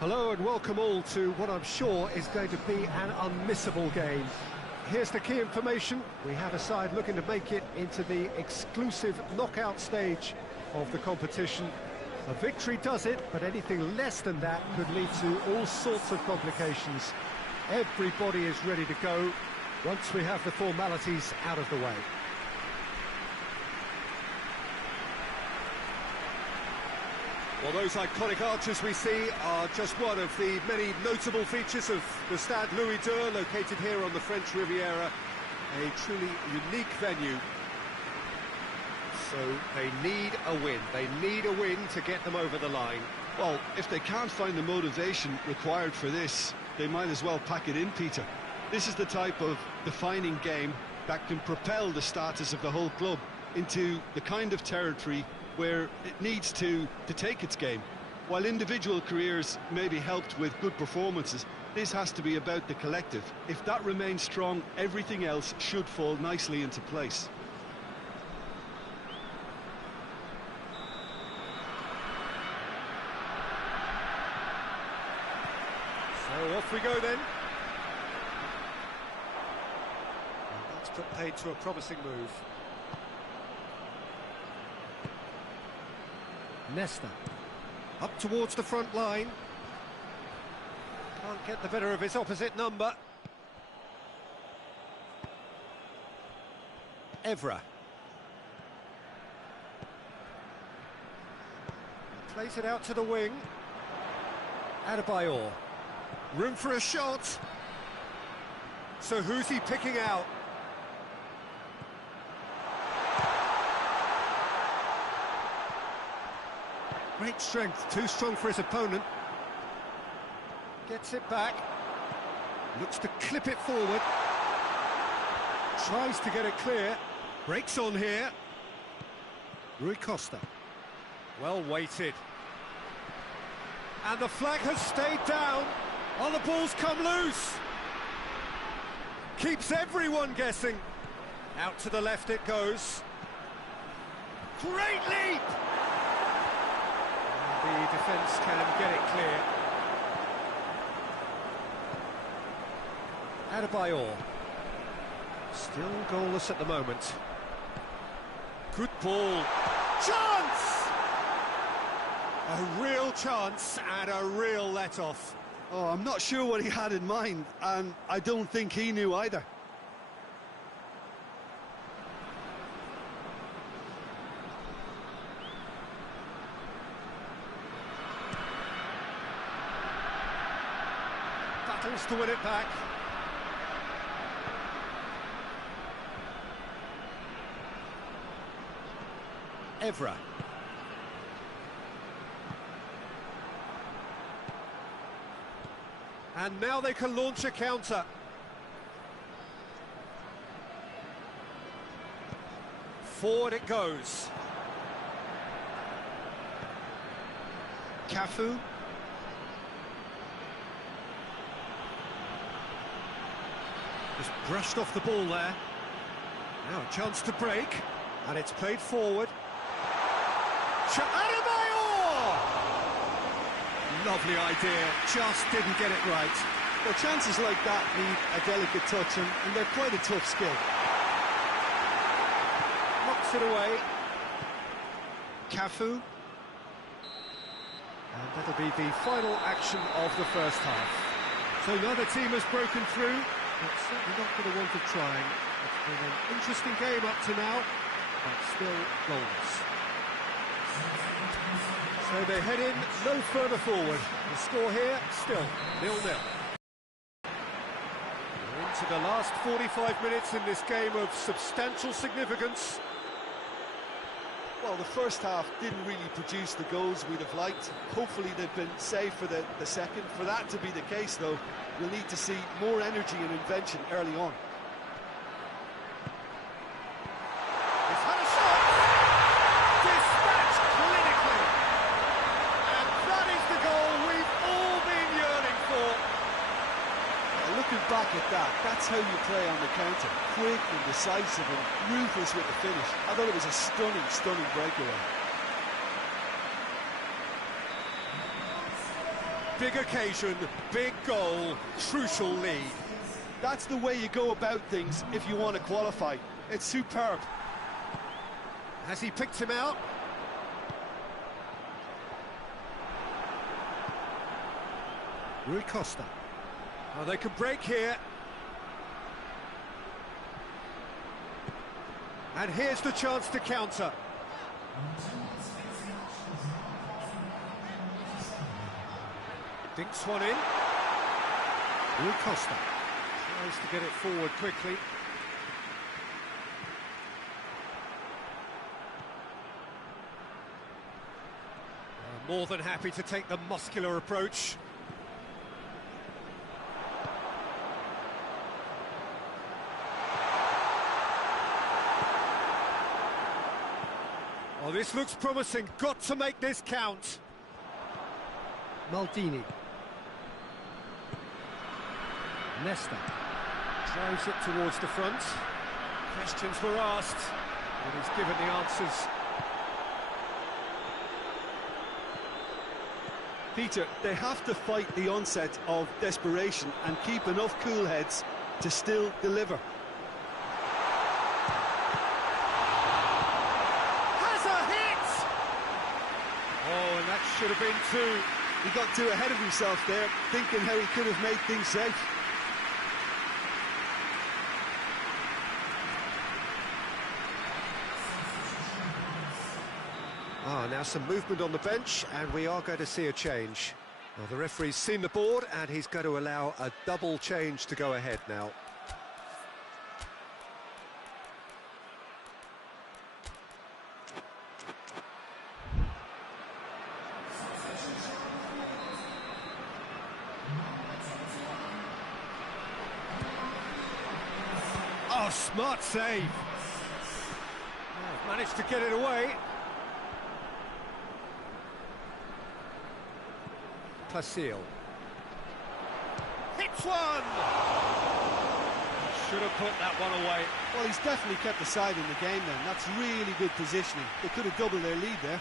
Hello and welcome all to what I'm sure is going to be an unmissable game. Here's the key information. We have a side looking to make it into the exclusive knockout stage of the competition. A victory does it, but anything less than that could lead to all sorts of complications. Everybody is ready to go once we have the formalities out of the way. Well, those iconic arches we see are just one of the many notable features of the Stade Louis II, located here on the French Riviera, a truly unique venue. So they need a win. They need a win to get them over the line. Well, if they can't find the motivation required for this, they might as well pack it in, Peter. This is the type of defining game that can propel the status of the whole club into the kind of territory where it needs to take its game. While individual careers may be helped with good performances, this has to be about the collective. If that remains strong, everything else should fall nicely into place. So off we go then. And that's put paid to a promising move. Nesta, up towards the front line. Can't get the better of his opposite number. Evra. Plays it out to the wing. Adebayor. Room for a shot. So who's he picking out? Great strength, too strong for his opponent. Gets it back. Looks to clip it forward. Tries to get it clear. Breaks on here. Rui Costa. Well weighted. And the flag has stayed down. Oh, the ball's come loose. Keeps everyone guessing. Out to the left it goes. Great leap! The defence can get it clear. Adebayor. Still goalless at the moment. Good ball. Chance! A real chance and a real let-off. Oh, I'm not sure what he had in mind, and I don't think he knew either. Battles to win it back. Evra. And now they can launch a counter. Forward it goes. Cafu. Just brushed off the ball there. Now a chance to break, and it's played forward. Adebayor! Lovely idea, just didn't get it right. Well, chances like that need a delicate touch, and they're quite a tough skill. Knocks it away. Cafu. And that'll be the final action of the first half. So neither team has broken through. But certainly not for the want of trying. It's been an interesting game up to now, but still goalless. So they head in no further forward. The score here, still 0-0. We're into the last 45 minutes in this game of substantial significance. Well, the first half didn't really produce the goals we'd have liked. Hopefully they've been saved for the second. For that to be the case, though, we'll need to see more energy and invention early on. He's had a shot! Dispatched clinically! And that is the goal we've all been yearning for. Looking back at that, that's how you play on the counter. Quick and decisive and ruthless with the finish. I thought it was a stunning, stunning breakaway. big occasion, big goal, crucial lead. That's the way you go about things if you want to qualify. It's superb. Has he picked him out? Rui Costa. Oh, they can break here. And here's the chance to counter. Dinks one in. Rui Costa tries to get it forward quickly. More than happy to take the muscular approach. Oh, this looks promising. Got to make this count. Maldini. Nesta drives it towards the front. Questions were asked, and he's given the answers. Peter, they have to fight the onset of desperation and keep enough cool heads to still deliver. Has a hit! Oh, and that should have been two. He got too ahead of himself there, thinking how he could have made things safe. Now some movement on the bench, and we are going to see a change. Well, the referee's seen the board, and he's going to allow a double change to go ahead now. Oh, smart save. Oh, managed to get it away. Placille. Hits one! Should have put that one away. Well, he's definitely kept the side in the game then. That's really good positioning. They could have doubled their lead there.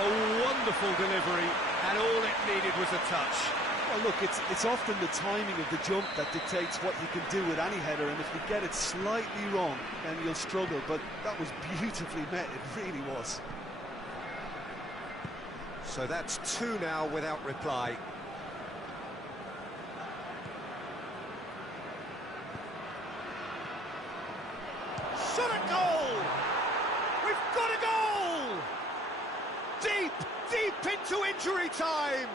A wonderful delivery, and all it needed was a touch. Well, look, it's often the timing of the jump that dictates what you can do with any header, and if you get it slightly wrong, then you'll struggle, but that was beautifully met, it really was. So that's two now without reply. Shot a goal! We've got a goal! Deep, deep into injury time!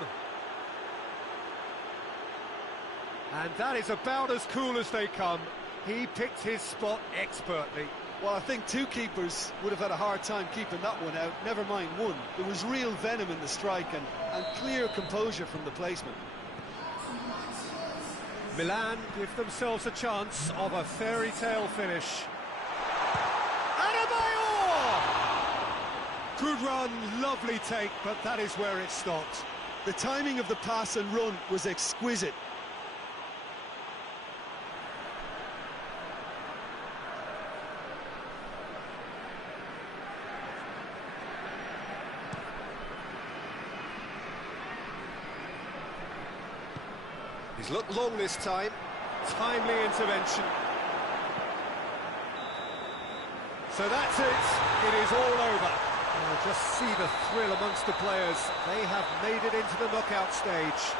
And that is about as cool as they come. He picked his spot expertly. Well, I think two keepers would have had a hard time keeping that one out, never mind one. There was real venom in the strike and clear composure from the placement. Milan give themselves a chance of a fairy tale finish. Good run, lovely take, but that is where it stopped. The timing of the pass and run was exquisite. He's looked long this time. Timely intervention. So that's it. It is all over. Just see the thrill amongst the players. They have made it into the knockout stage.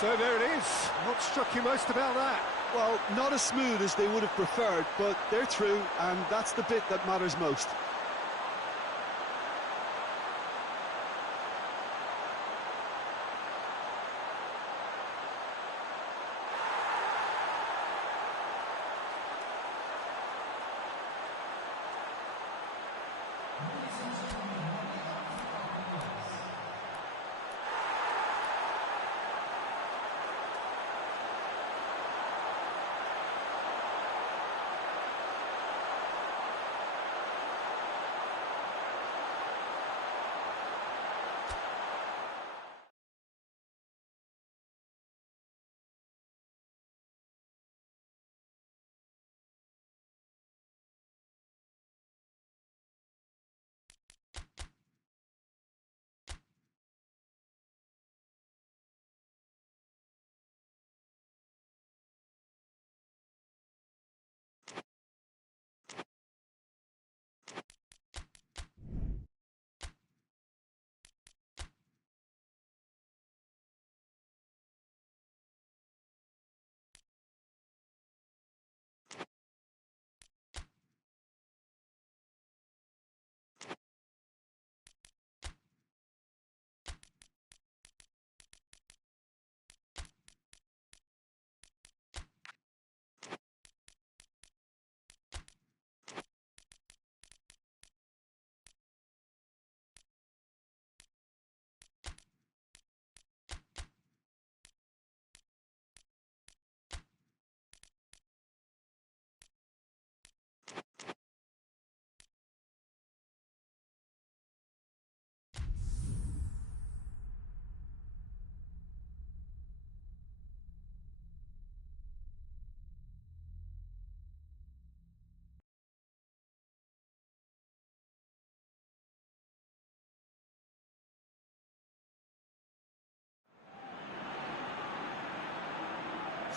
So there it is. What struck you most about that? Well, not as smooth as they would have preferred, but they're through, and that's the bit that matters most.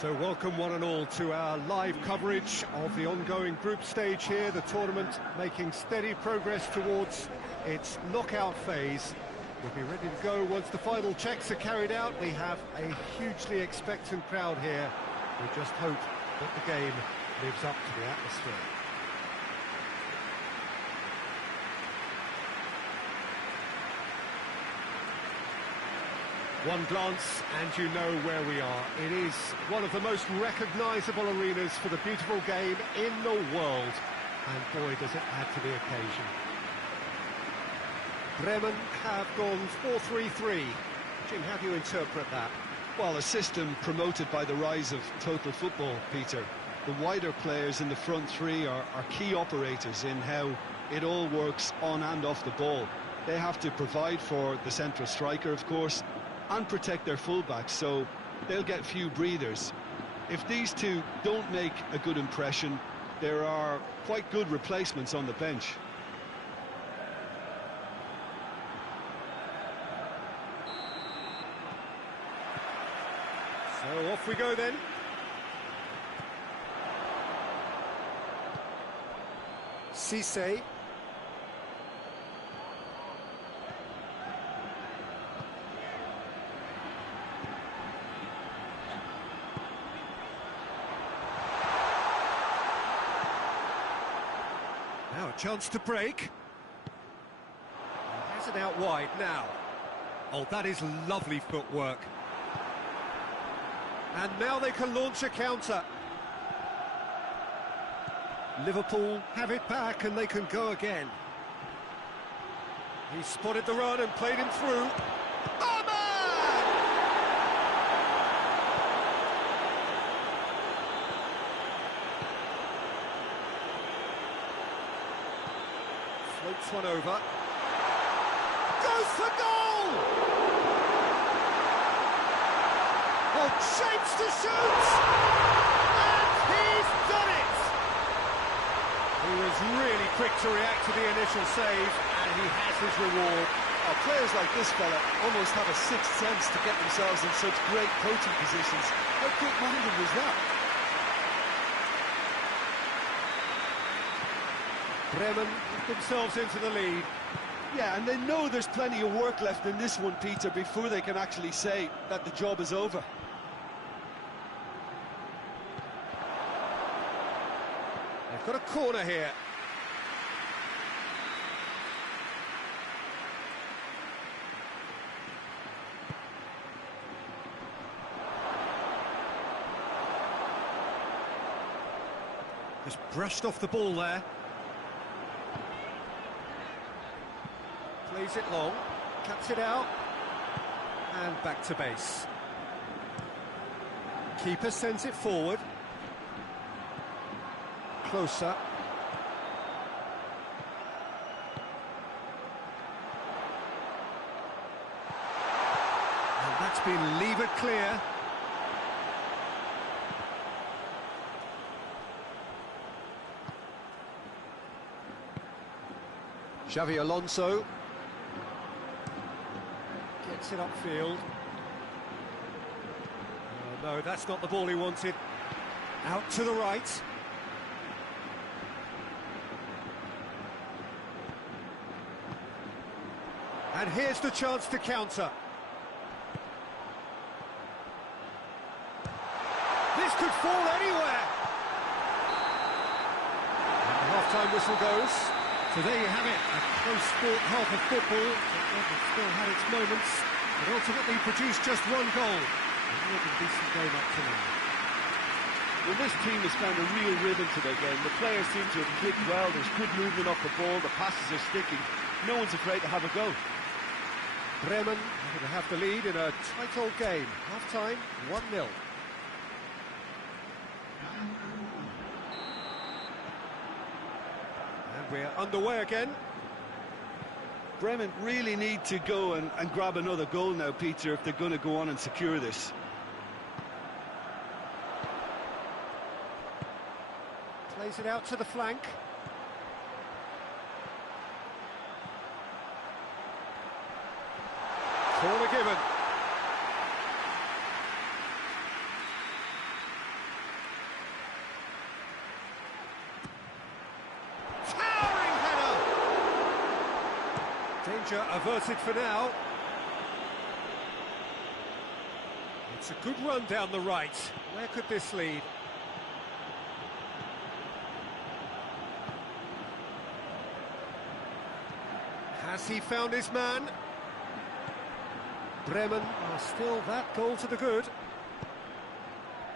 So welcome one and all to our live coverage of the ongoing group stage here, the tournament making steady progress towards its knockout phase. We'll be ready to go once the final checks are carried out. We have a hugely expectant crowd here. We just hope that the game lives up to the atmosphere. One glance and you know where we are. It is one of the most recognisable arenas for the beautiful game in the world. And boy, does it add to the occasion. Bremen have gone 4-3-3. Jim, how do you interpret that? Well, a system promoted by the rise of total football, Peter. The wider players in the front three are key operators in how it all works on and off the ball. They have to provide for the central striker, of course, and protect their fullbacks, so they'll get few breathers. If these two don't make a good impression, there are quite good replacements on the bench. So off we go then. Cisse. Now a chance to break. He has it out wide now. Oh, that is lovely footwork. And now they can launch a counter. Liverpool have it back and they can go again. He spotted the run and played him through. Oh, man! Floats one over. Goes for goal! Oh, shapes to shoot! And he's done it! He was really quick to react to the initial save, and he has his reward. Oh, players like this fella almost have a sixth sense to get themselves in such great coaching positions. How quick-minded was that? Bremen put themselves into the lead. Yeah, and they know there's plenty of work left in this one, Peter, before they can actually say that the job is over. They've got a corner here. Just brushed off the ball there. Plays it long, cuts it out, and back to base. Keeper sends it forward. Closer. And that's been levered clear. Xavi Alonso gets it upfield. No, that's not the ball he wanted. Out to the right. And here's the chance to counter. This could fall anywhere. And the half-time whistle goes. So there you have it, a close-fought half of football. It still had its moments, but ultimately produced just one goal. A really decent game up to now. Well, this team has found a real rhythm to their game. The players seem to have clicked well. There's good movement off the ball. The passes are sticking. No one's afraid to have a go. Bremen going to have the lead in a tight old game. Half-time, 1-0. And we're underway again. Bremen really need to go and grab another goal now, Peter, if they're going to go on and secure this. Plays it out to the flank. Corner given. Danger averted for now. It's a good run down the right. Where could this lead? Has he found his man? Bremen are still that goal to the good.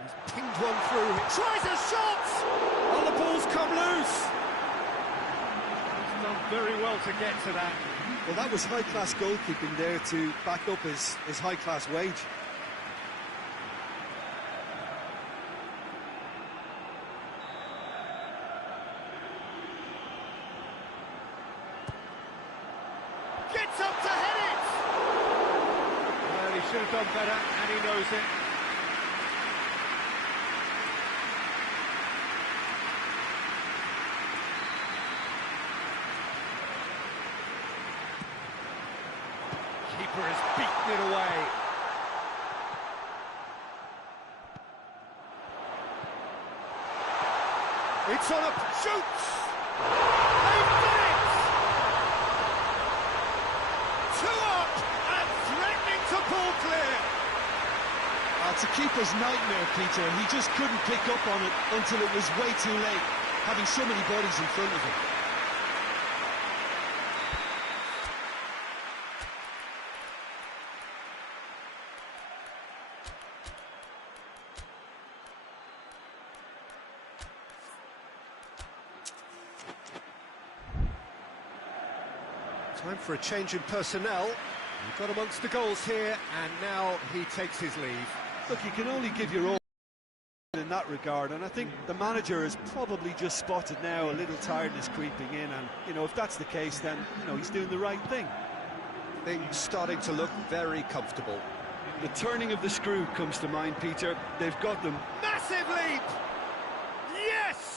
He's pinged one through. He tries a shot! And the ball's come loose. He's done very well to get to that. Well, that was high-class goalkeeping there to back up his high-class wage. Gets up to head it! Well, he should have done better, and he knows it. Keeper has beaten it away. It's on a... shoots! They've done it! Two up and threatening to pull clear. It's a keeper's nightmare, Peter. He just couldn't pick up on it until it was way too late, having so many bodies in front of him. Time for a change in personnel. We've got amongst the goals here, and now he takes his leave. Look, you can only give your all in that regard, and I think the manager has probably just spotted now a little tiredness creeping in, and, you know, if that's the case, then, you know, he's doing the right thing. Things starting to look very comfortable. The turning of the screw comes to mind, Peter. They've got them. Massive leap! Yes!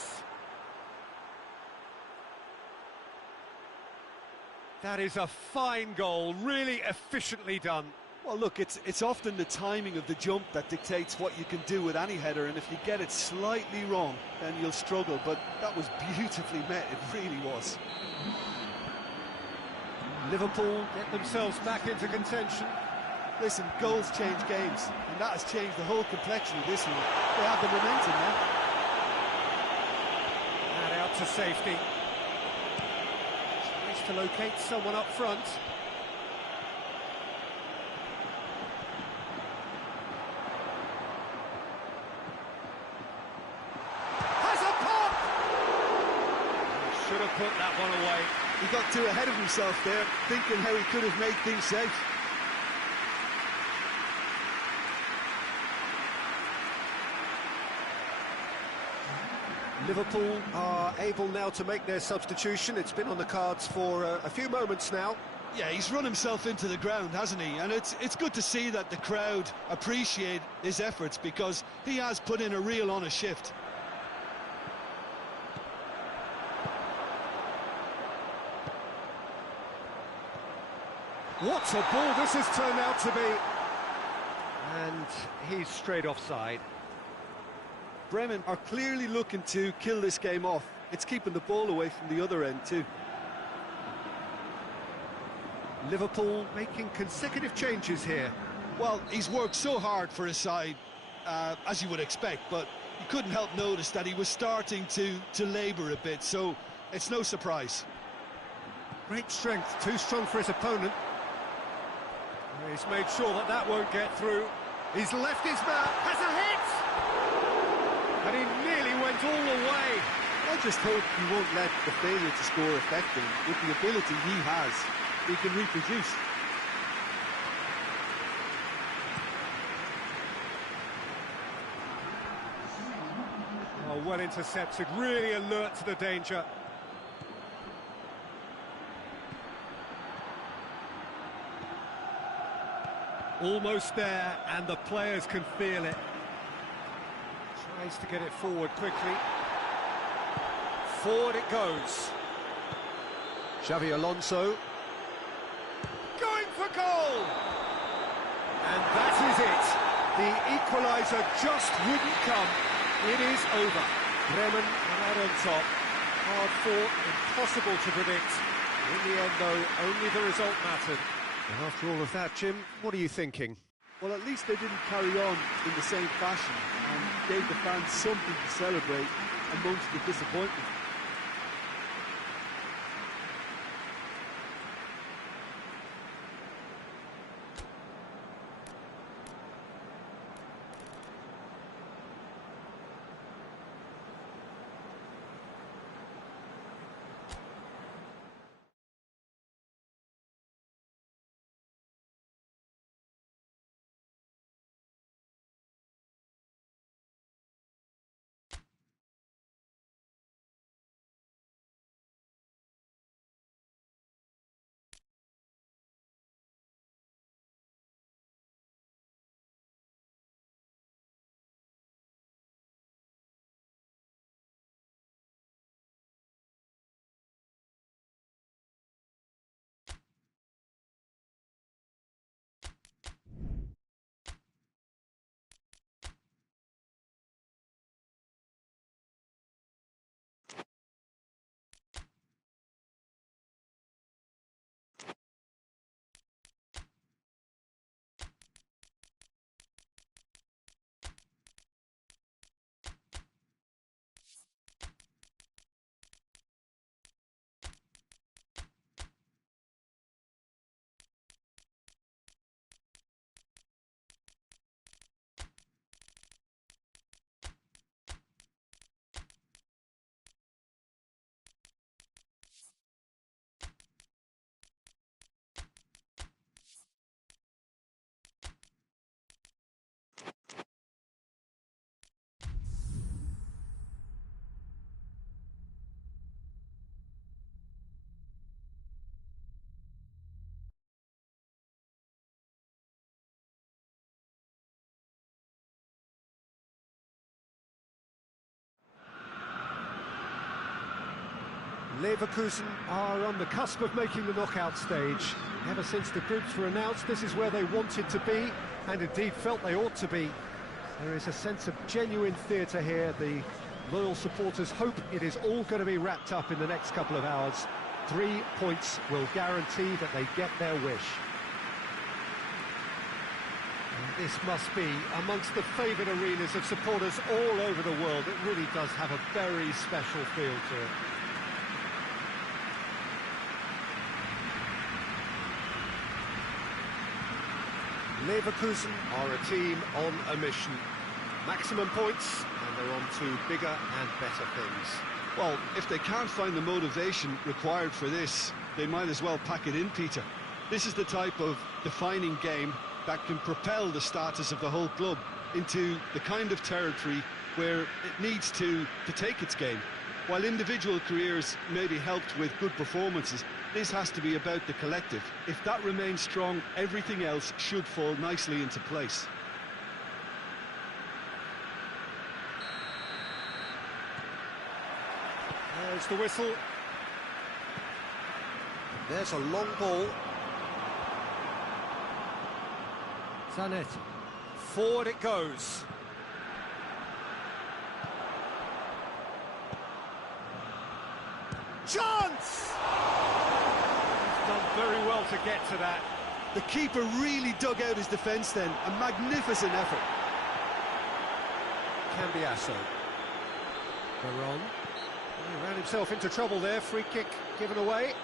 That is a fine goal, really efficiently done. Well, look, it's often the timing of the jump that dictates what you can do with any header, and if you get it slightly wrong, then you'll struggle, but that was beautifully met, it really was. Liverpool get themselves back into contention. Listen, goals change games, and that has changed the whole complexion of this one. They have the momentum now. And out to safety. To locate someone up front. Has a pop! Should have put that one away. He got too ahead of himself there, thinking how he could have made things safe. Liverpool are able now to make their substitution. It's been on the cards for a few moments now. Yeah, he's run himself into the ground, hasn't he? And it's good to see that the crowd appreciate his efforts, because he has put in a real honest shift. What a ball this has turned out to be. And he's straight offside. Bremen are clearly looking to kill this game off. It's keeping the ball away from the other end too. Liverpool making consecutive changes here. Well, he's worked so hard for his side, as you would expect, but you couldn't help notice that he was starting to labour a bit, so it's no surprise. Great strength, too strong for his opponent. He's made sure that that won't get through. He's left his man, has a hit! And he nearly went all the way. I just hope he won't let the failure to score affect him. With the ability he has, he can reproduce. Oh, well intercepted, really alert to the danger. Almost there, and the players can feel it. Tries to get it forward quickly. Forward it goes. Xavi Alonso. Going for goal! And that is it. The equaliser just wouldn't come. It is over. Bremen are out on top. Hard fought, impossible to predict. In the end, though, only the result mattered. And after all of that, Jim, what are you thinking? Well, at least they didn't carry on in the same fashion and gave the fans something to celebrate amongst the disappointment. Leverkusen are on the cusp of making the knockout stage. Ever since the groups were announced, this is where they wanted to be, and indeed felt they ought to be. There is a sense of genuine theatre here. The loyal supporters hope it is all going to be wrapped up in the next couple of hours. 3 points will guarantee that they get their wish. And this must be amongst the favoured arenas of supporters all over the world. It really does have a very special feel to it. Leverkusen are a team on a mission. Maximum points, and they're on to bigger and better things. Well, if they can't find the motivation required for this, they might as well pack it in, Peter. This is the type of defining game that can propel the status of the whole club into the kind of territory where it needs to take its game. While individual careers may be helped with good performances, this has to be about the collective. If that remains strong, everything else should fall nicely into place. There's the whistle. There's a long ball. Zanetti. Forward it goes. Chance! He's done very well to get to that. The keeper really dug out his defence then. A magnificent effort. Cambiasso. Veron. He ran himself into trouble there. Free kick given away.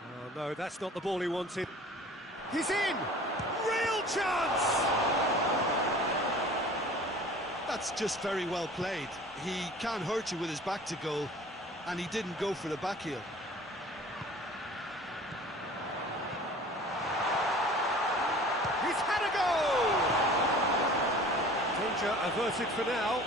Oh no, that's not the ball he wanted. He's in! Real chance! That's just very well played. He can't hurt you with his back to goal, and he didn't go for the back heel. He's had a goal! Danger averted for now.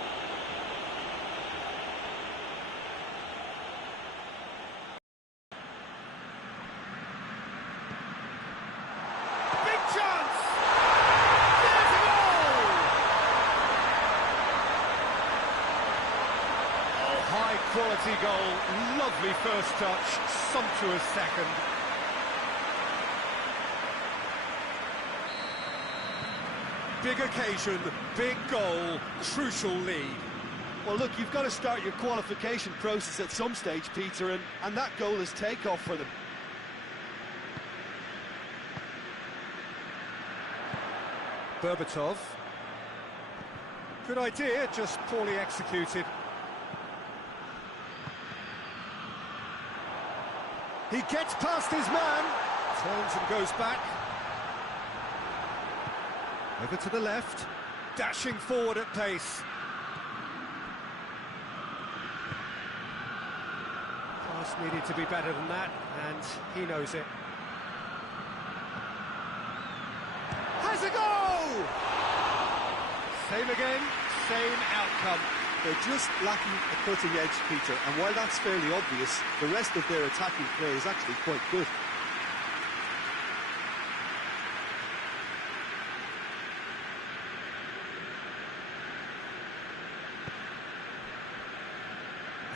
quality goal, lovely first touch, sumptuous second. Big occasion, big goal, crucial lead. Well, look, you've got to start your qualification process at some stage, Peter, and that goal is takeoff for them. Berbatov. Good idea, just poorly executed. He gets past his man, turns and goes back. Over to the left, dashing forward at pace. Pass needed to be better than that, and he knows it. Has a goal! Same again, same outcome. They're just lacking a cutting edge, Peter, and while that's fairly obvious, the rest of their attacking play is actually quite good.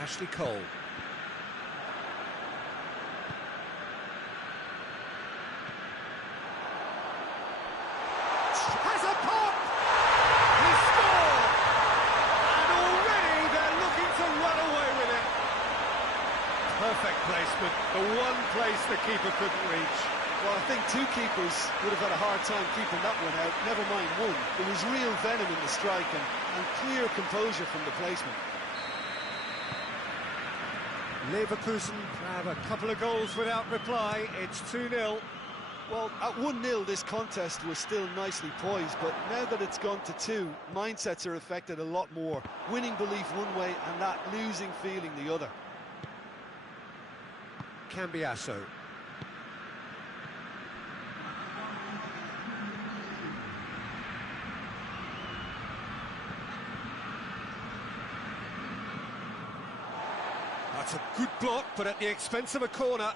Ashley Cole. Has a pop! He scored! And already they're looking to run away with it. Perfect placement, the one place the keeper couldn't reach. Well, I think two keepers would have had a hard time keeping that one out, never mind one. There was real venom in the strike and clear composure from the placement. Leverkusen have a couple of goals without reply. It's 2-0. Well, at 1-0 this contest was still nicely poised, but now that it's gone to 2, mindsets are affected a lot more. Winning belief one way and that losing feeling the other. Cambiasso. That's a good block, but at the expense of a corner.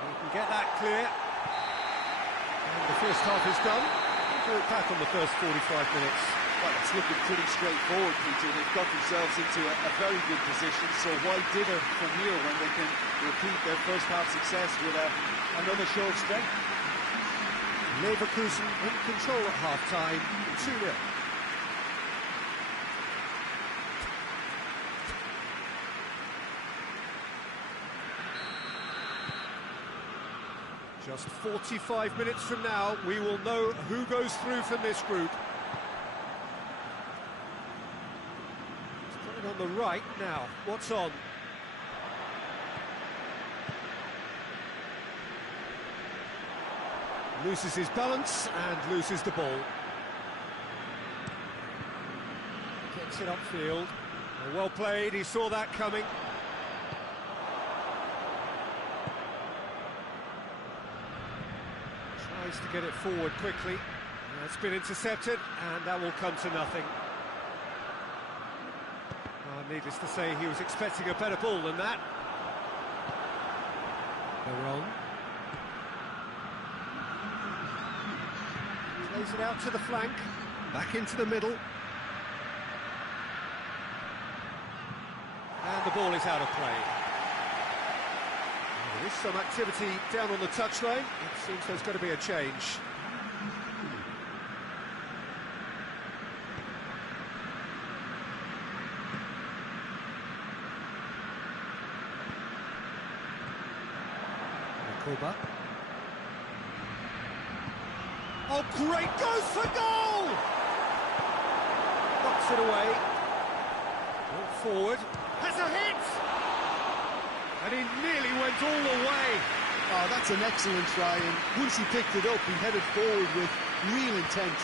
You can get that clear. And the first half is done. We'll go back on the first 45 minutes. Well, it's looking pretty straightforward, Peter. They've got themselves into a very good position, so why dither from here when they can repeat their first half success with another show of strength? Leverkusen in control at half-time, 2-0. Just 45 minutes from now, we will know who goes through from this group. It's on the right now. What's on? Loses his balance and loses the ball. Gets it upfield. Well played, he saw that coming. Tries to get it forward quickly. It's been intercepted, and that will come to nothing. Needless to say, he was expecting a better ball than that. They're on. Plays it out to the flank, back into the middle. And the ball is out of play. There is some activity down on the touchline. It seems there's going to be a change. Kuba. Oh, great, goes for goal! Knocks it away. Ball forward, has a hit! And he nearly went all the way. Oh, that's an excellent try, and once he picked it up, he headed forward with real intent.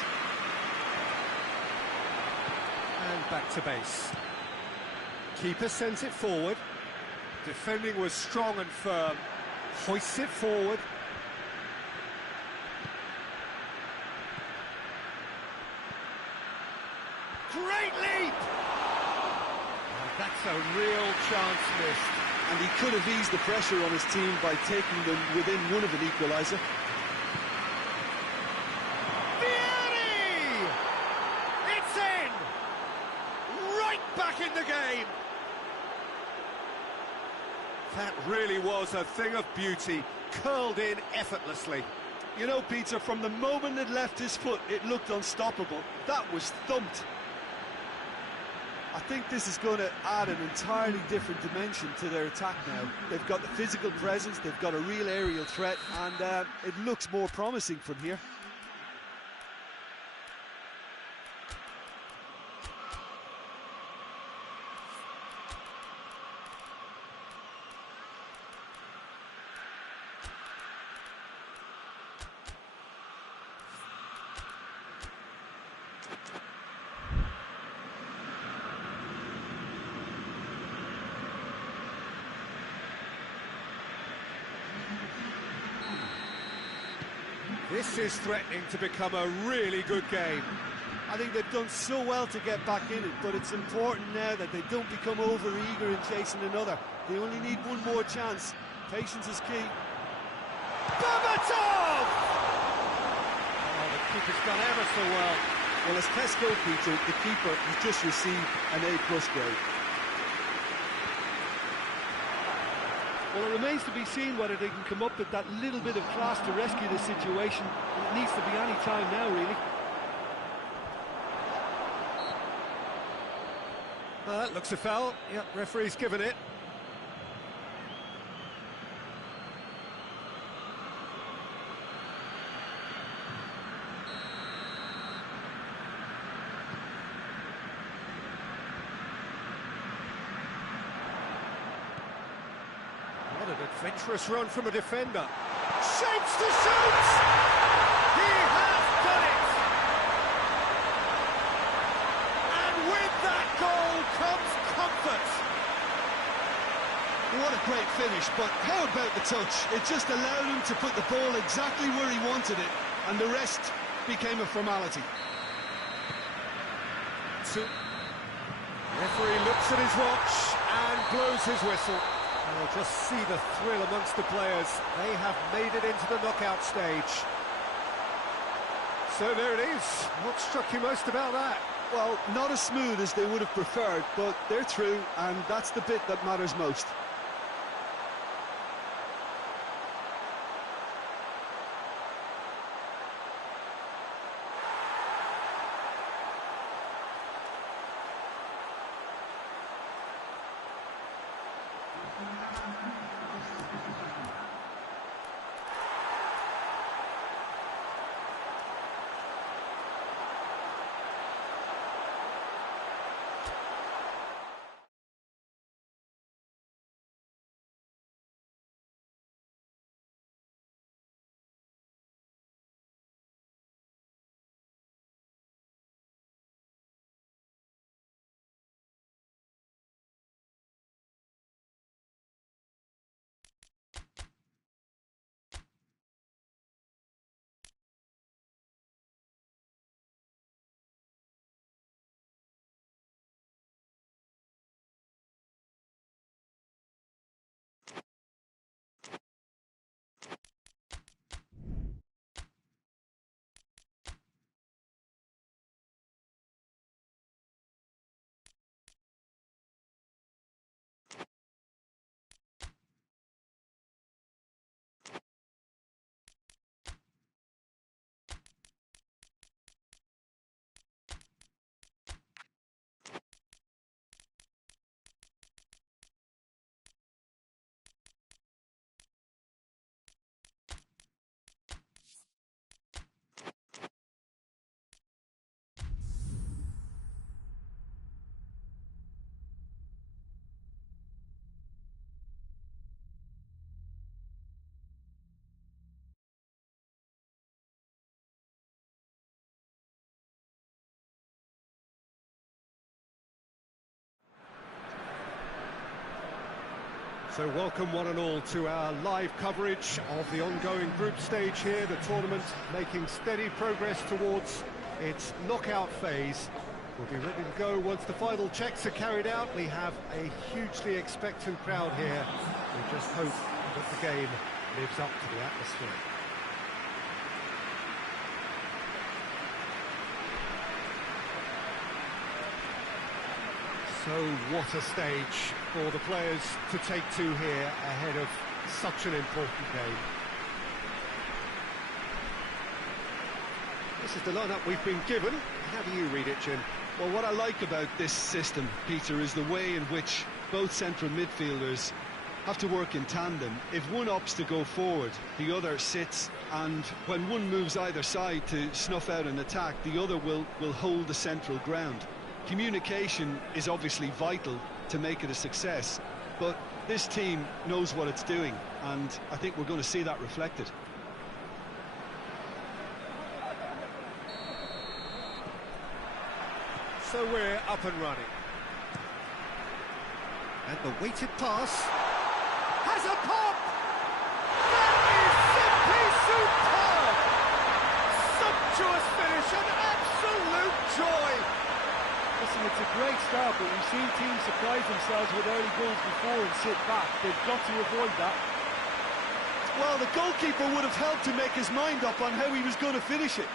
And back to base. Keeper sends it forward. Defending was strong and firm. Hoists it forward. Great leap! Oh, that's a real chance missed. And he could have eased the pressure on his team by taking them within one of an equaliser. was a thing of beauty, curled in effortlessly. You know, Peter, from the moment it left his foot, it looked unstoppable. That was thumped. I think this is going to add an entirely different dimension to their attack now. They've got the physical presence, they've got a real aerial threat, and it looks more promising from here. This is threatening to become a really good game. I think they've done so well to get back in it, but it's important now that they don't become over-eager in chasing another. They only need one more chance. Patience is key. Babatov! Oh, the keeper's done ever so well. Well, as tests go, Peter, the keeper has just received an A+ grade. Well, it remains to be seen whether they can come up with that little bit of class to rescue this situation. It needs to be any time now, really. That looks a foul. Yep, referee's given it. What an adventurous run from a defender. Shapes to shoot! He has done it! And with that goal comes comfort. What a great finish, but how about the touch? It just allowed him to put the ball exactly where he wanted it, and the rest became a formality. Referee looks at his watch and blows his whistle. And we'll just see the thrill amongst the players. They have made it into the knockout stage. So there it is. What struck you most about that? Well, not as smooth as they would have preferred, but they're through, and that's the bit that matters most. So welcome one and all to our live coverage of the ongoing group stage here, the tournament making steady progress towards its knockout phase. We'll be ready to go once the final checks are carried out. We have a hugely expectant crowd here. We just hope that the game lives up to the atmosphere. So what a stage for the players to take to here ahead of Such an important game. This is the lineup we've been given. How do you read it, Jim? Well, what I like about this system, Peter, is the way in which both central midfielders have to work in tandem. If one opts to go forward, the other sits, and when one moves either side to snuff out an attack, the other will hold the central ground. Communication is obviously vital to make it a success, but this team knows what it's doing, and I think we're going to see that reflected. So we're up and running. And the weighted pass has a pop! That is simply superb! Sumptuous finish, an absolute joy! Listen, it's a great start, but we've seen teams surprise themselves with early goals before and sit back. They've got to avoid that. Well, the goalkeeper would have helped to make his mind up on how he was going to finish it.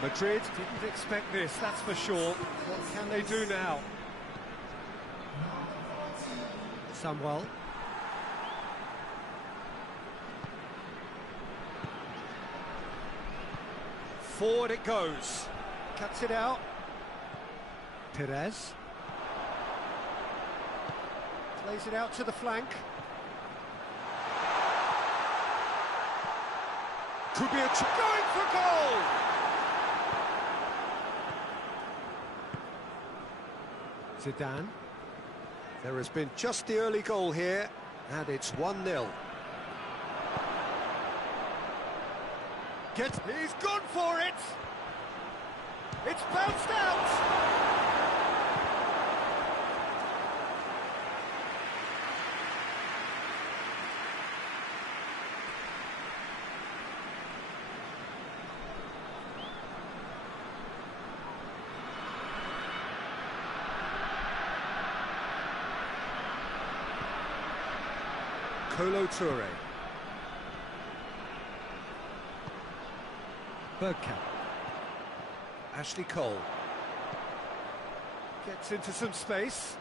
Madrid didn't expect this, that's for sure. What can they do now? Samuel. Forward it goes. Cuts it out. Perez. Plays it out to the flank. Could be a going for goal! Zidane. There has been just the early goal here, and it's 1-0. He's gone for it! It's bounced out! Kolo Touré. Bergkamp. Ashley Cole. Gets into some space.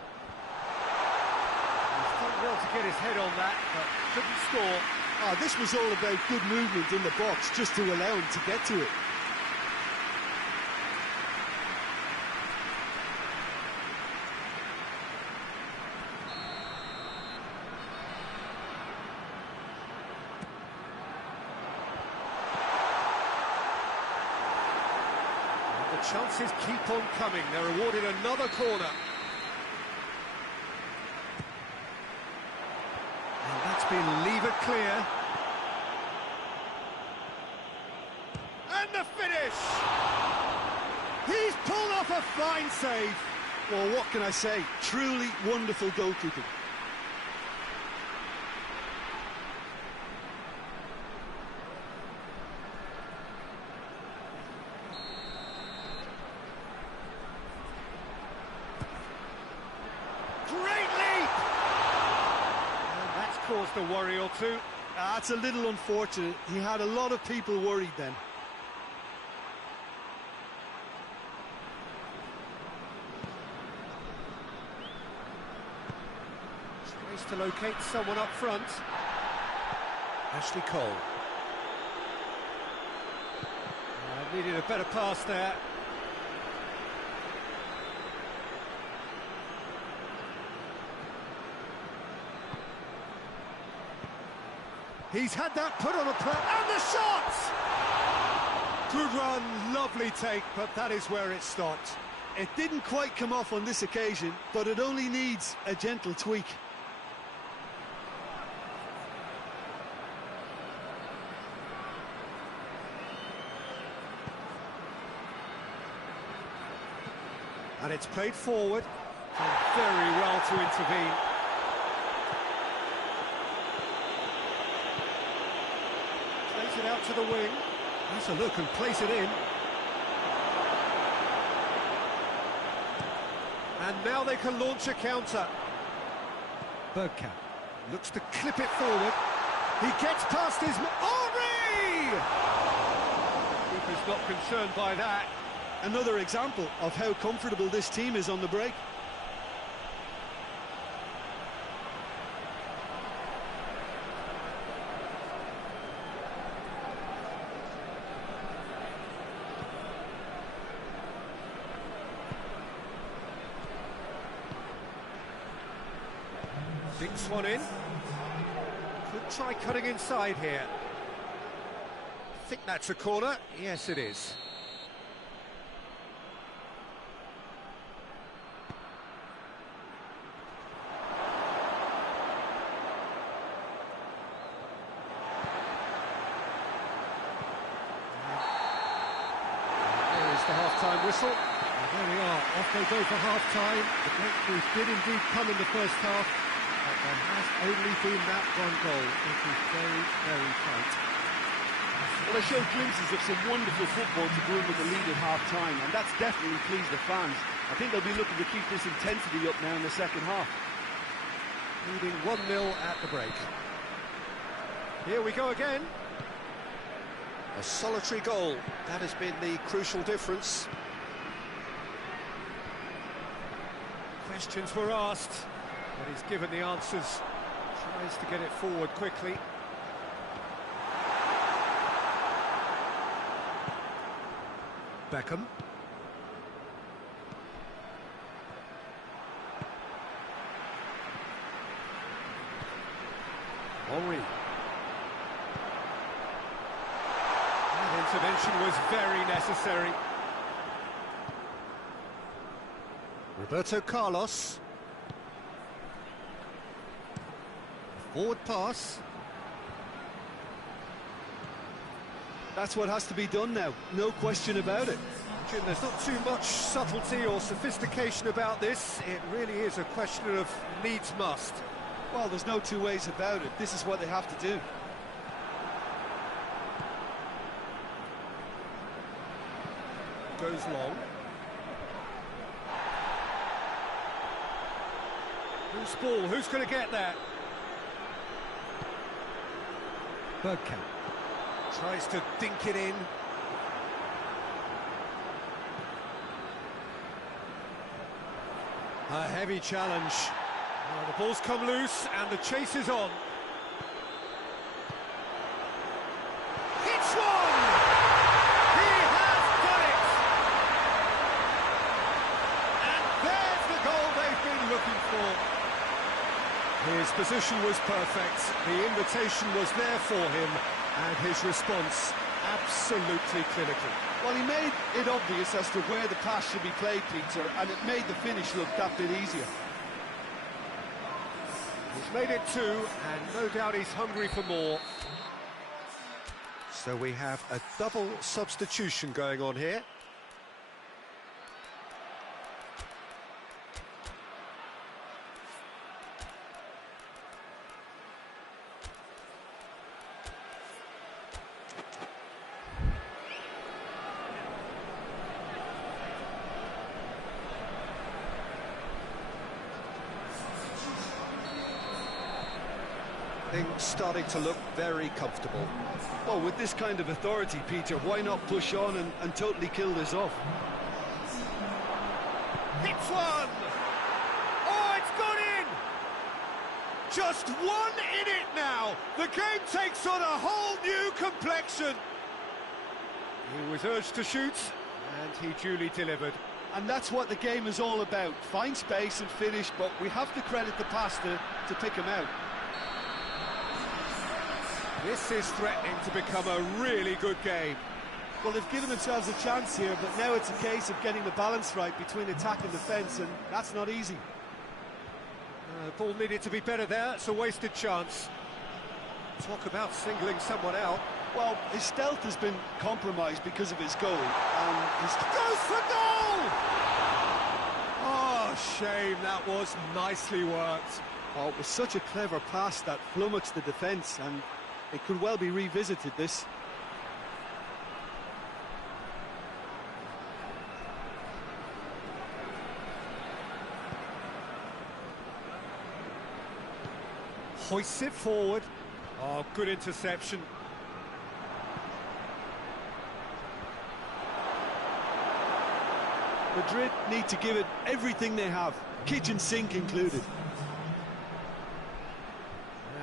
He's done well to get his head on that, but couldn't score. This was all about good movement in the box, just to allow him to get to it. Chances keep on coming. They're awarded another corner. And that's been levered clear. And the finish! He's pulled off a fine save. Well, what can I say? Truly wonderful goalkeeping. Caused a worry or two. That's a little unfortunate. He had a lot of people worried then. Tries to locate someone up front. Ashley Cole. Needed a better pass there. He's had that put on a plate, and the shot! Good run, lovely take, but that is where it stopped. It didn't quite come off on this occasion, but it only needs a gentle tweak. And it's played forward, and very well to intervene. It out to the wing. Has a look and place it in. And now they can launch a counter. Bergkamp looks to clip it forward. He gets past his... Henry! Keeper's not concerned by that. Another example of how comfortable this team is on the break. Dinks one in. Could try cutting inside here. I think that's a corner. Yes, it is. The half-time whistle. And there we are, off they go for half-time. The breakthrough did indeed come in the first half, but there has only been that one goal. It is very, very tight. Well, they showed glimpses of some wonderful football to go in with the lead at half-time, and that's definitely pleased the fans. I think they'll be looking to keep this intensity up now in the second half. Leading 1-0 at the break. Here we go again. A solitary goal, that has been the crucial difference. Questions were asked, but he's given the answers. Tries to get it forward quickly. Beckham. Henry. Intervention was very necessary. Roberto Carlos. Forward pass. That's what has to be done now, no question about it. Jim, there's not too much subtlety or sophistication about this. It really is a question of needs must. Well, there's no two ways about it. This is what they have to do. Goes long. Who's ball? Who's going to get that? Bergkamp tries to dink it in. A heavy challenge. Well, the ball's come loose and the chase is on. It's one! He has done it! And there's the goal they've been looking for. His position was perfect, the invitation was there for him, and his response absolutely clinical. Well, he made it obvious as to where the pass should be played, Peter, and it made the finish look that bit easier. He's made it two, and no doubt he's hungry for more. So we have a double substitution going on here. Things starting to look very comfortable. Well, with this kind of authority, Peter, why not push on and totally kill this off? Hits one! Oh, it's gone in! Just one in it now! The game takes on a whole new complexion! He was urged to shoot, and he duly delivered. And that's what the game is all about. Find space and finish, but we have to credit the passer to pick him out. This is threatening to become a really good game. Well, they've given themselves a chance here, but now it's a case of getting the balance right between attack and defence, and that's not easy. Ball needed to be better there, it's a wasted chance. Talk about singling someone out. Well, his stealth has been compromised because of his goal, and his... Goes for goal! Oh, shame, that was nicely worked. Oh, it was such a clever pass that flummoxed the defence, and it could well be revisited, this. Hoists it forward. Oh, good interception. Madrid need to give it everything they have, kitchen sink included.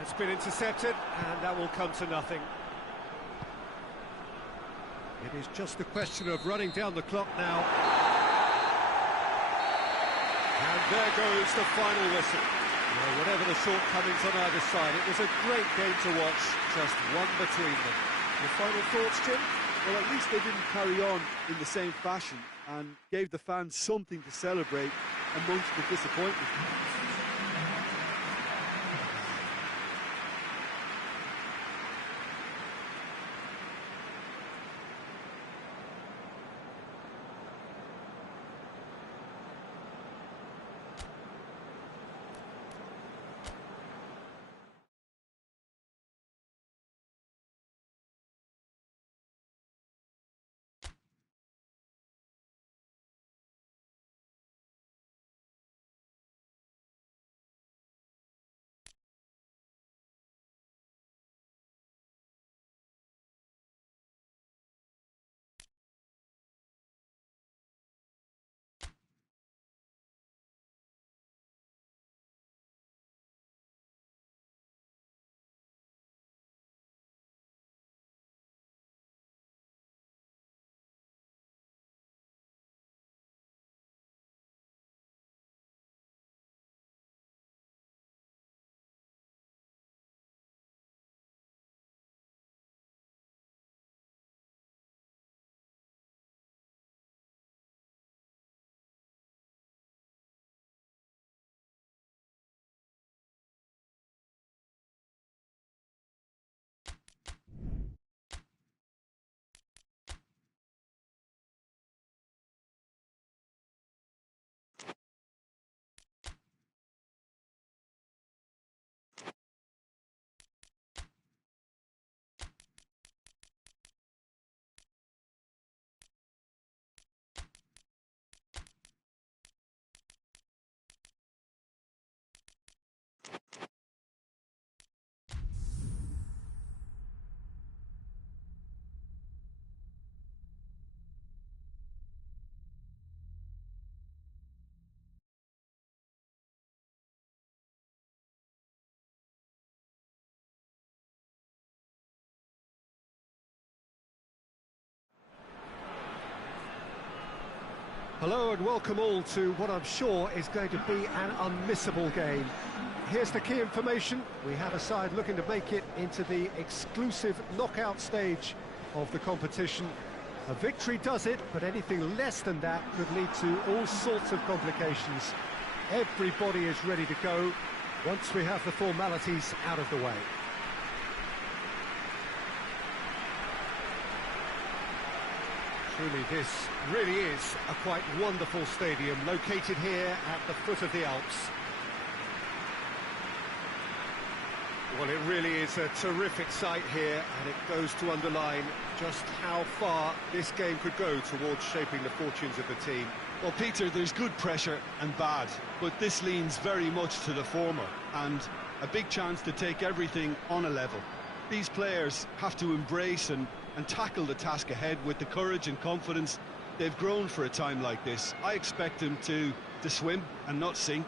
It's been intercepted, and that will come to nothing. It is just a question of running down the clock now. And there goes the final whistle. Well, whatever the shortcomings on either side, it was a great game to watch, just one between them. Your final thoughts, Jim? Well, at least they didn't carry on in the same fashion and gave the fans something to celebrate amongst the disappointment. Hello and welcome all to what I'm sure is going to be an unmissable game. Here's the key information. We have a side looking to make it into the exclusive knockout stage of the competition. A victory does it, but anything less than that could lead to all sorts of complications. Everybody is ready to go once we have the formalities out of the way. Truly, this really is a quite wonderful stadium, located here at the foot of the Alps. Well, it really is a terrific sight here, and it goes to underline just how far this game could go towards shaping the fortunes of the team. Well, Peter, there's good pressure and bad, but this leans very much to the former, and a big chance to take everything on a level. These players have to embrace and tackle the task ahead with the courage and confidence they've grown for a time like this. I expect them to swim and not sink,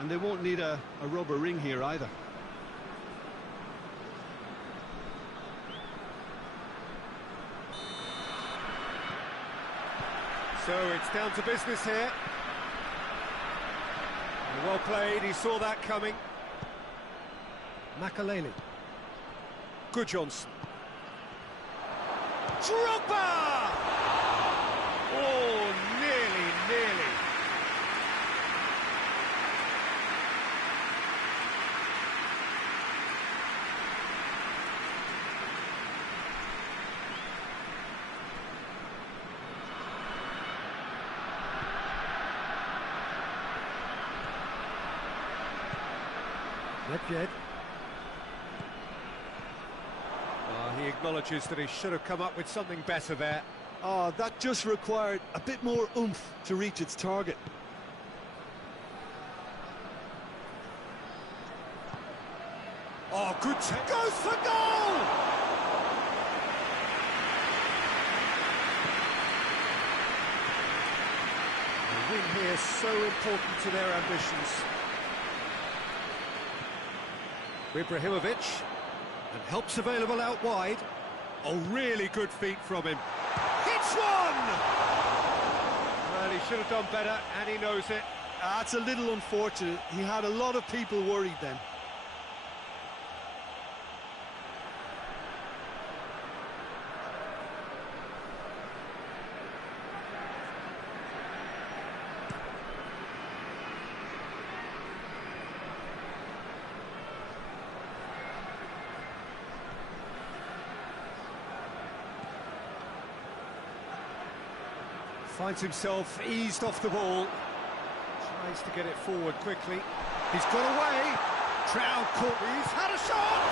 and they won't need a rubber ring here either. So it's down to business here. Well played, he saw that coming. Makaleli. Good Johnson. Drogba! Oh, nearly. Nedved. He acknowledges that he should have come up with something better there. Oh, that just required a bit more oomph to reach its target. Oh, good take. Goes for goal! The win here is so important to their ambitions. Ibrahimovic. And help's available out wide. Oh, really good feet from him. Hits one! Well, he should have done better, and he knows it. That's a little unfortunate. He had a lot of people worried then. Finds himself eased off the ball. Tries to get it forward quickly. He's got away. Trout caught. He's had a shot!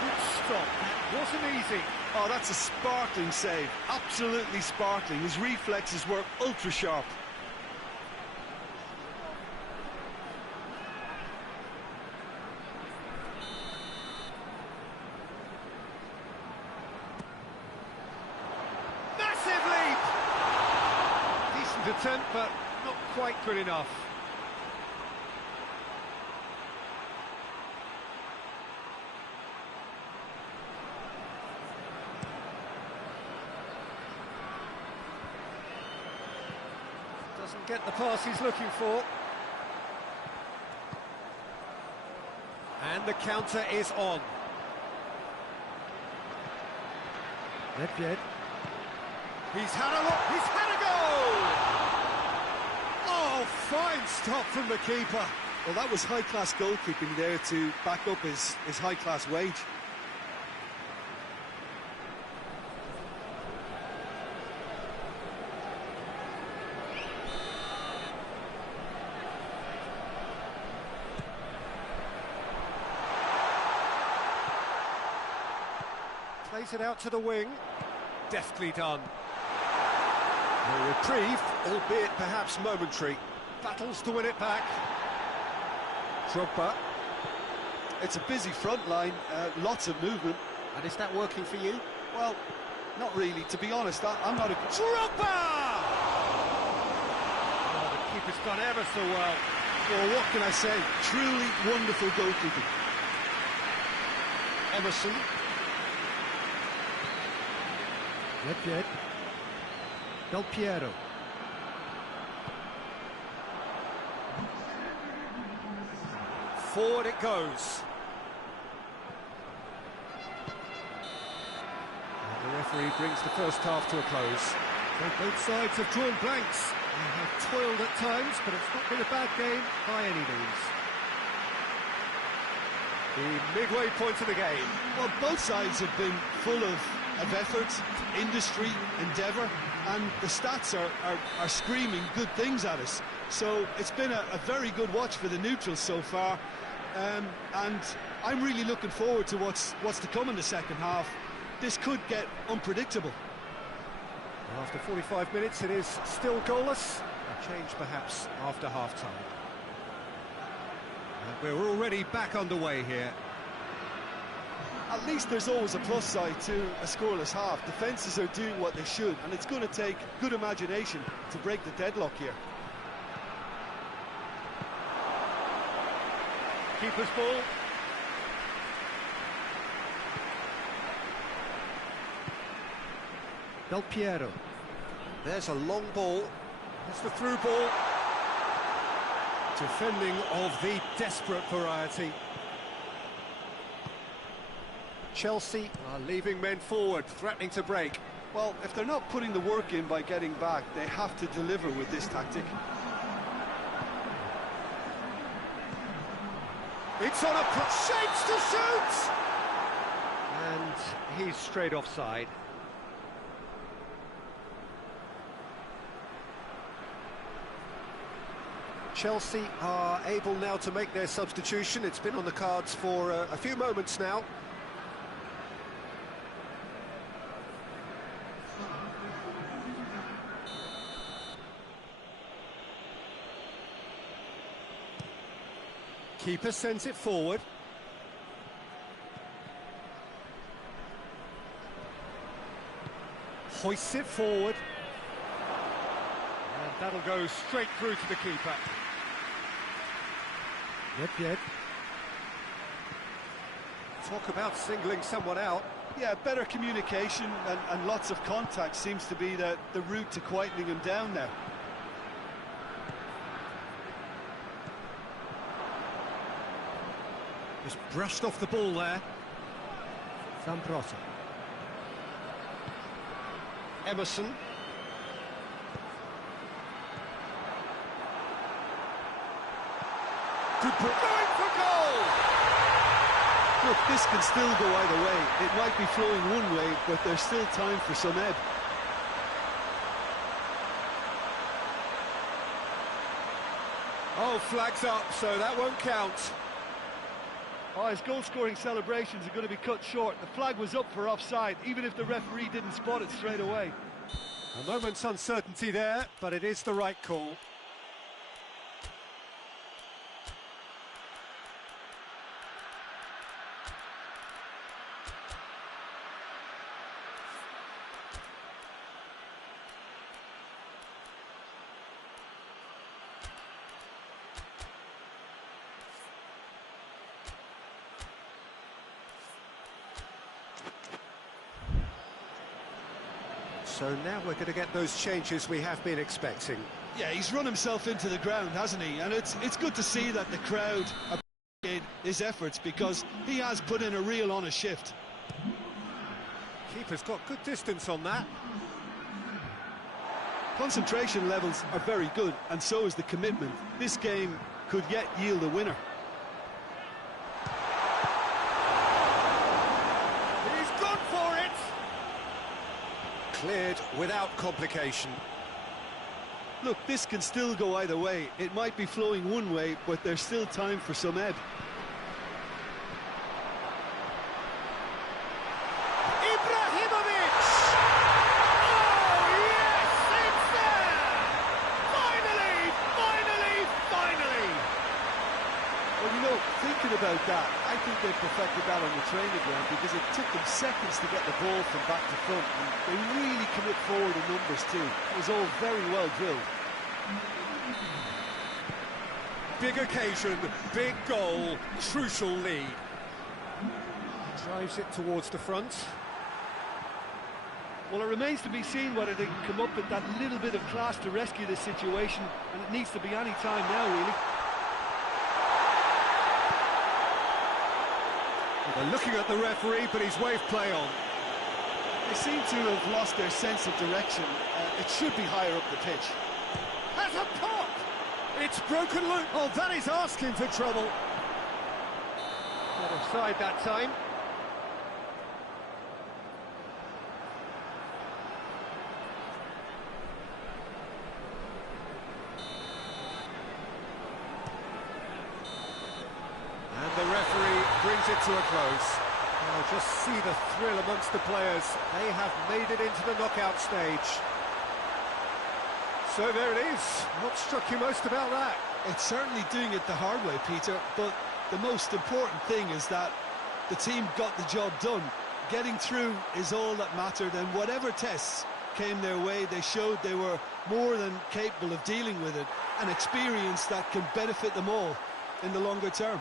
Good stop. That wasn't easy. Oh, that's a sparkling save. Absolutely sparkling. His reflexes were ultra sharp. Attempt, but not quite good enough. Doesn't get the pass he's looking for. And the counter is on. Nedved. He's had a look, he's had a goal! Oh, fine stop from the keeper. Well, that was high-class goalkeeping there to back up his high-class wage. Plays it out to the wing. Deftly done. A reprieve, albeit perhaps momentary. Battles to win it back. Drogba. It's a busy front line, lots of movement. And is that working for you? Well, not really. To be honest, I'm not a... Drogba! Oh, the keeper's done ever so well. Well, what can I say? Truly wonderful goalkeeping. Emerson. Nedved. Del Piero. Forward it goes. And the referee brings the first half to a close. So both sides have drawn blanks. They have toiled at times, but it's not been a bad game by any means. The midway point of the game. Well, both sides have been full of effort, industry, endeavour, and the stats are screaming good things at us. So it's been a very good watch for the neutrals so far, and I'm really looking forward to what's to come in the second half. This could get unpredictable. After 45 minutes, it is still goalless. A change perhaps after half-time. And we're already back underway here. At least there's always a plus side to a scoreless half. Defences are doing what they should, and it's going to take good imagination to break the deadlock here. Keeper's ball. Del Piero. There's a long ball. It's the through ball. Defending of the desperate variety. Chelsea are leaving men forward, threatening to break. Well, if they're not putting the work in by getting back, they have to deliver with this tactic. It's on a shapes to shoot! And he's straight offside. Chelsea are able now to make their substitution. It's been on the cards for a few moments now. Keeper sends it forward. Hoists it forward. And that'll go straight through to the keeper. Nedved. Talk about singling someone out. Yeah, better communication and lots of contact seems to be the route to quietening him down now. Just brushed off the ball there. Zambrota. Emerson. Good ball. Going for goal! Look, this can still go either way. It might be flowing one way, but there's still time for some ebb. Oh, flags up, so that won't count. Oh, his goal-scoring celebrations are going to be cut short. The flag was up for offside, even if the referee didn't spot it straight away. A moment's uncertainty there, but it is the right call. So now we're going to get those changes we have been expecting. Yeah, he's run himself into the ground, hasn't he? And it's good to see that the crowd appreciate his efforts, because he has put in a real honest shift. Keeper's got good distance on that. Concentration levels are very good, and so is the commitment. This game could yet yield a winner. He's gone for it! Cleared without complication. Look, this can still go either way. It might be flowing one way, but there's still time for some ebb. Ibrahimovic! Oh, yes, it's there! Finally, finally, finally! Well, you know, thinking about that, I think they perfected that on the training ground, because it took them seconds to get the ball from back to front, and they really commit forward in numbers too. It was all very well drilled. Big occasion, big goal, crucial lead. Drives it towards the front. Well, it remains to be seen whether they can come up with that little bit of class to rescue this situation, and it needs to be any time now, really. They're looking at the referee, but he's waved play on. They seem to have lost their sense of direction. It should be higher up the pitch. Has a pop! It's broken loose. Oh, that is asking for trouble. Not offside that time. And the referee brings it to a close. Oh, just see the thrill amongst the players. They have made it into the knockout stage. So there it is. What struck you most about that? It's certainly doing it the hard way, Peter, but the most important thing is that the team got the job done. Getting through is all that mattered, and whatever tests came their way, they showed they were more than capable of dealing with it, an experience that can benefit them all in the longer term.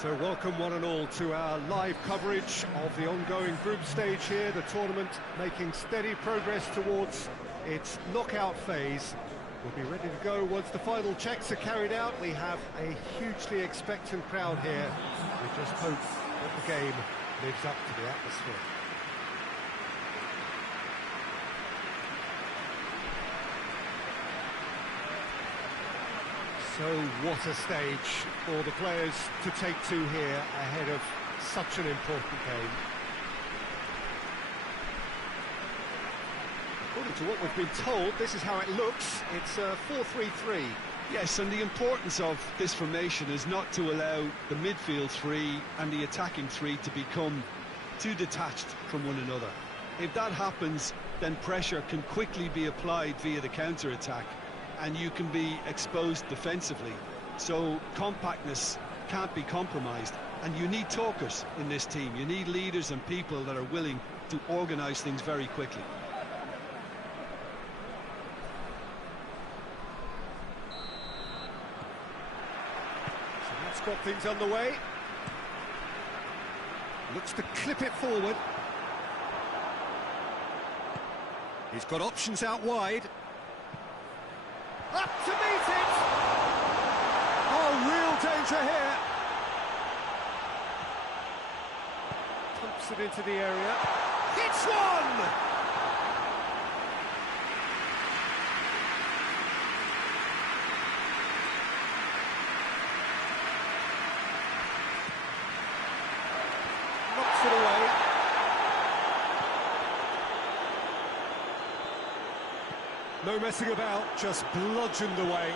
So welcome one and all to our live coverage of the ongoing group stage here, the tournament making steady progress towards its knockout phase. We'll be ready to go once the final checks are carried out. We have a hugely expectant crowd here. We just hope that the game lives up to the atmosphere. So what a stage for the players to take to here ahead of such an important game. According to what we've been told, this is how it looks. It's 4-3-3. Yes, and the importance of this formation is not to allow the midfield three and the attacking three to become too detached from one another. If that happens, then pressure can quickly be applied via the counter-attack, and you can be exposed defensively. So compactness can't be compromised, and you need talkers in this team. You need leaders and people that are willing to organise things very quickly. So that's got things underway. Looks to clip it forward. He's got options out wide. Up to meet it! Oh, real danger here. Pumps it into the area. Hits one! Knocks it away. No messing about, just bludgeoned away.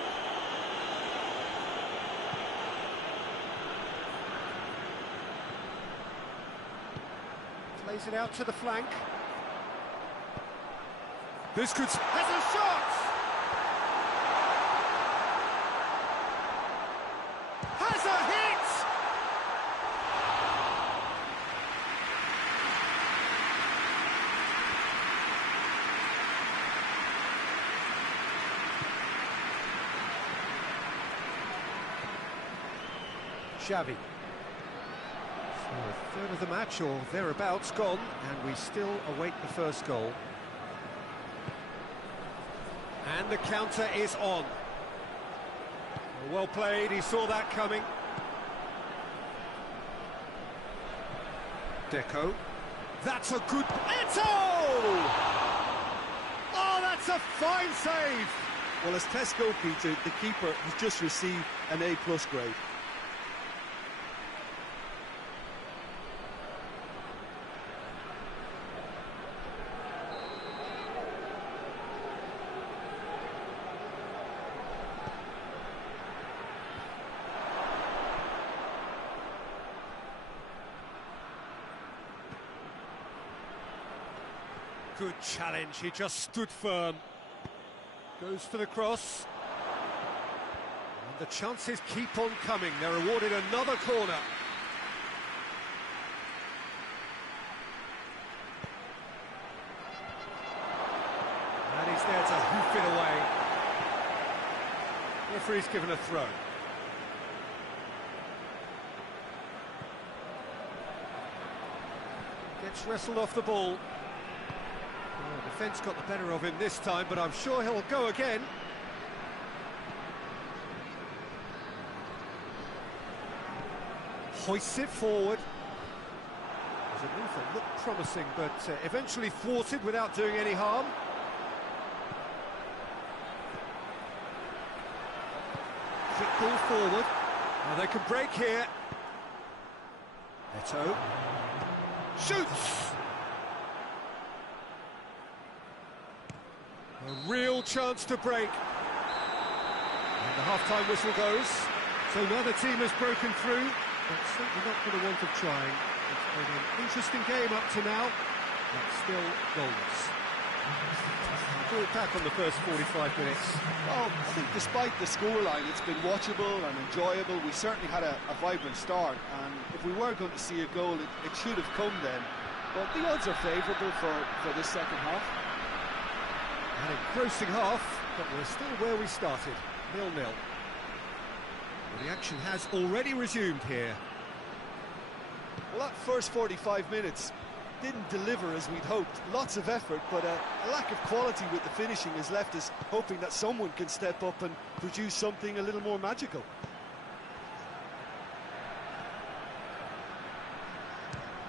Plays it out to the flank. This could... has a shot! Has a hit! Xavi. So a third of the match, or thereabouts, gone, and we still await the first goal. And the counter is on. Well played, he saw that coming. Deco. That's a good... Eto'o! Oh, that's a fine save! Well, as test goalkeeper, the keeper has just received an A+ grade. Good challenge, he just stood firm. Goes for the cross. And the chances keep on coming. They're awarded another corner. And he's there to hoof it away. Referee's given a throw. Gets wrestled off the ball. Oh, defence got the better of him this time, but I'm sure he'll go again. Hoists it forward. There's a move that looked promising, but eventually thwarted without doing any harm. Quick ball forward. Now they can break here. Eto'o. Shoots! A real chance to break. And the half-time whistle goes. So neither team has broken through, but certainly not for the want of trying. It's been an interesting game up to now, but still goalless. Draw it back on the first 45 minutes. Well, I think despite the scoreline, it's been watchable and enjoyable. We certainly had a vibrant start, and if we were going to see a goal, it should have come then. But the odds are favourable for this second half. An engrossing half, but we're still where we started, 0-0. Well, the action has already resumed here. Well, that first 45 minutes didn't deliver as we'd hoped. Lots of effort, but a lack of quality with the finishing has left us hoping that someone can step up and produce something a little more magical.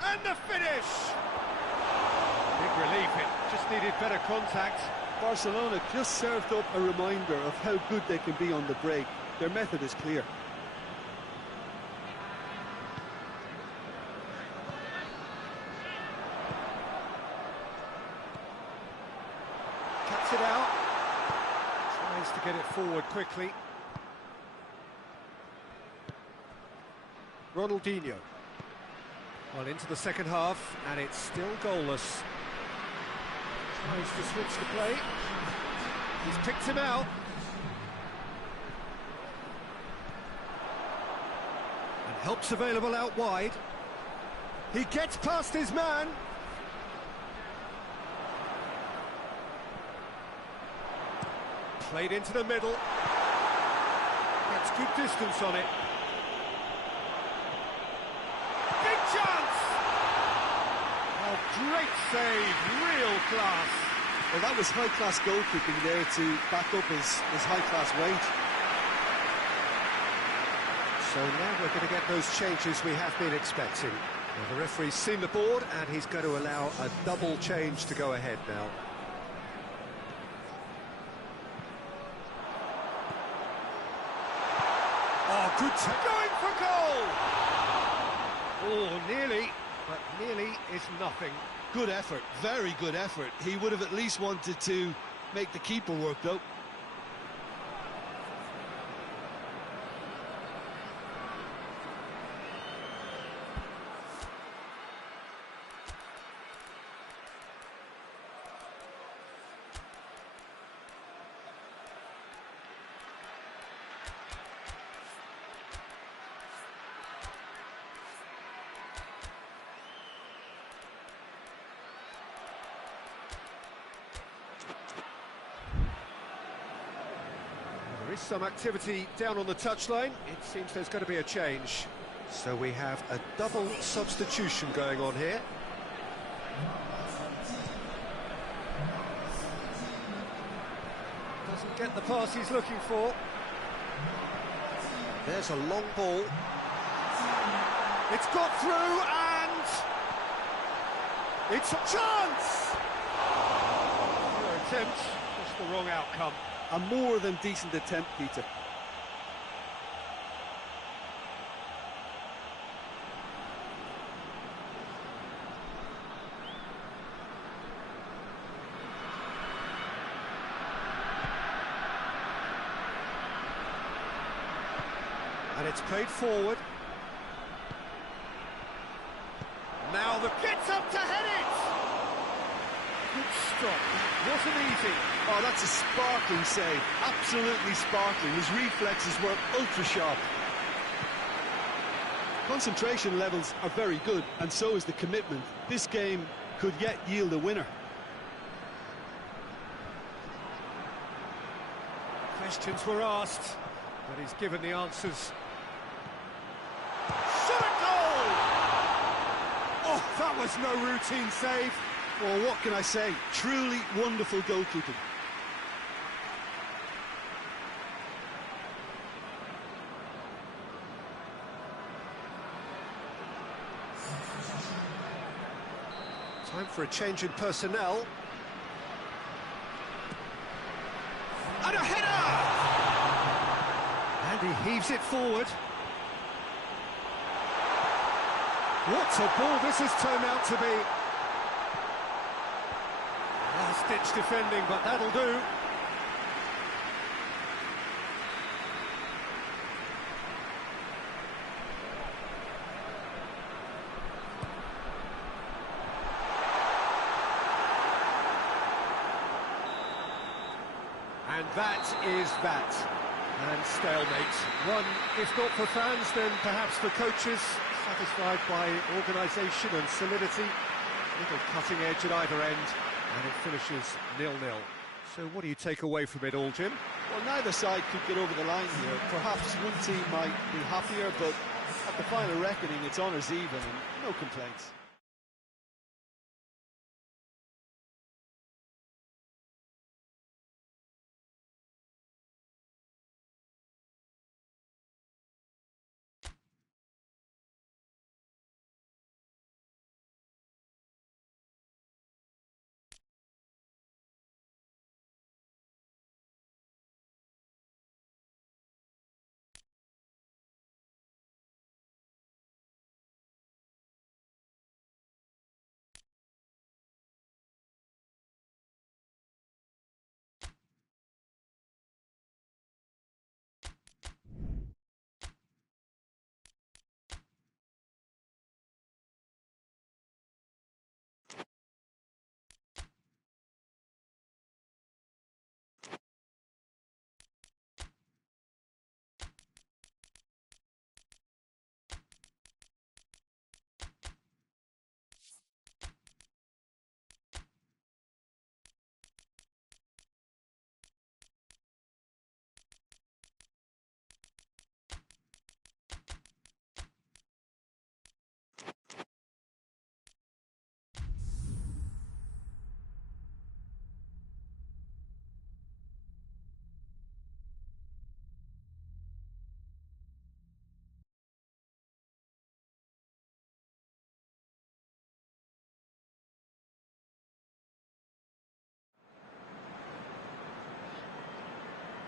And the finish! Big relief, it just needed better contact. Barcelona just served up a reminder of how good they can be on the break. Their method is clear. Cuts it out. Tries to get it forward quickly. Ronaldinho. Well, into the second half, and it's still goalless. Tries to switch the play. He's picked him out. And help's available out wide. He gets past his man. Played into the middle. Gets good distance on it. Big chance! Oh, great save, real class. Well, that was high-class goalkeeping there to back up his high-class weight. So now we're going to get those changes we have been expecting. Well, the referee's seen the board, and he's going to allow a double change to go ahead now. Oh, good going for goal! Oh, nearly, but nearly is nothing. Good effort, very good effort. He would have at least wanted to make the keeper work, though. There is some activity down on the touchline. It seems there's going to be a change. So we have a double substitution going on here. Doesn't get the pass he's looking for. There's a long ball. It's got through and... it's a chance! Another attempt, just the wrong outcome. A more than decent attempt, Peter. And it's played forward. Now the gets up to head it! Good stop, wasn't easy. Oh, that's a sparkling save, absolutely sparkling. His reflexes were ultra-sharp. Concentration levels are very good, and so is the commitment. This game could yet yield a winner. Questions were asked, but he's given the answers. Shot a goal! Oh, that was no routine save. Well, what can I say? Truly wonderful goalkeeping. Time for a change in personnel. And a header! And he heaves it forward. What a ball this has turned out to be. Last-ditch defending, but that'll do. And that is that. And stalemate. One, if not for fans, then perhaps for coaches, satisfied by organisation and solidity. Little cutting edge at either end, and it finishes 0-0. So what do you take away from it all, Jim? Well, neither side could get over the line here. Perhaps one team might be happier, but At the final reckoning, it's honours even and no complaints.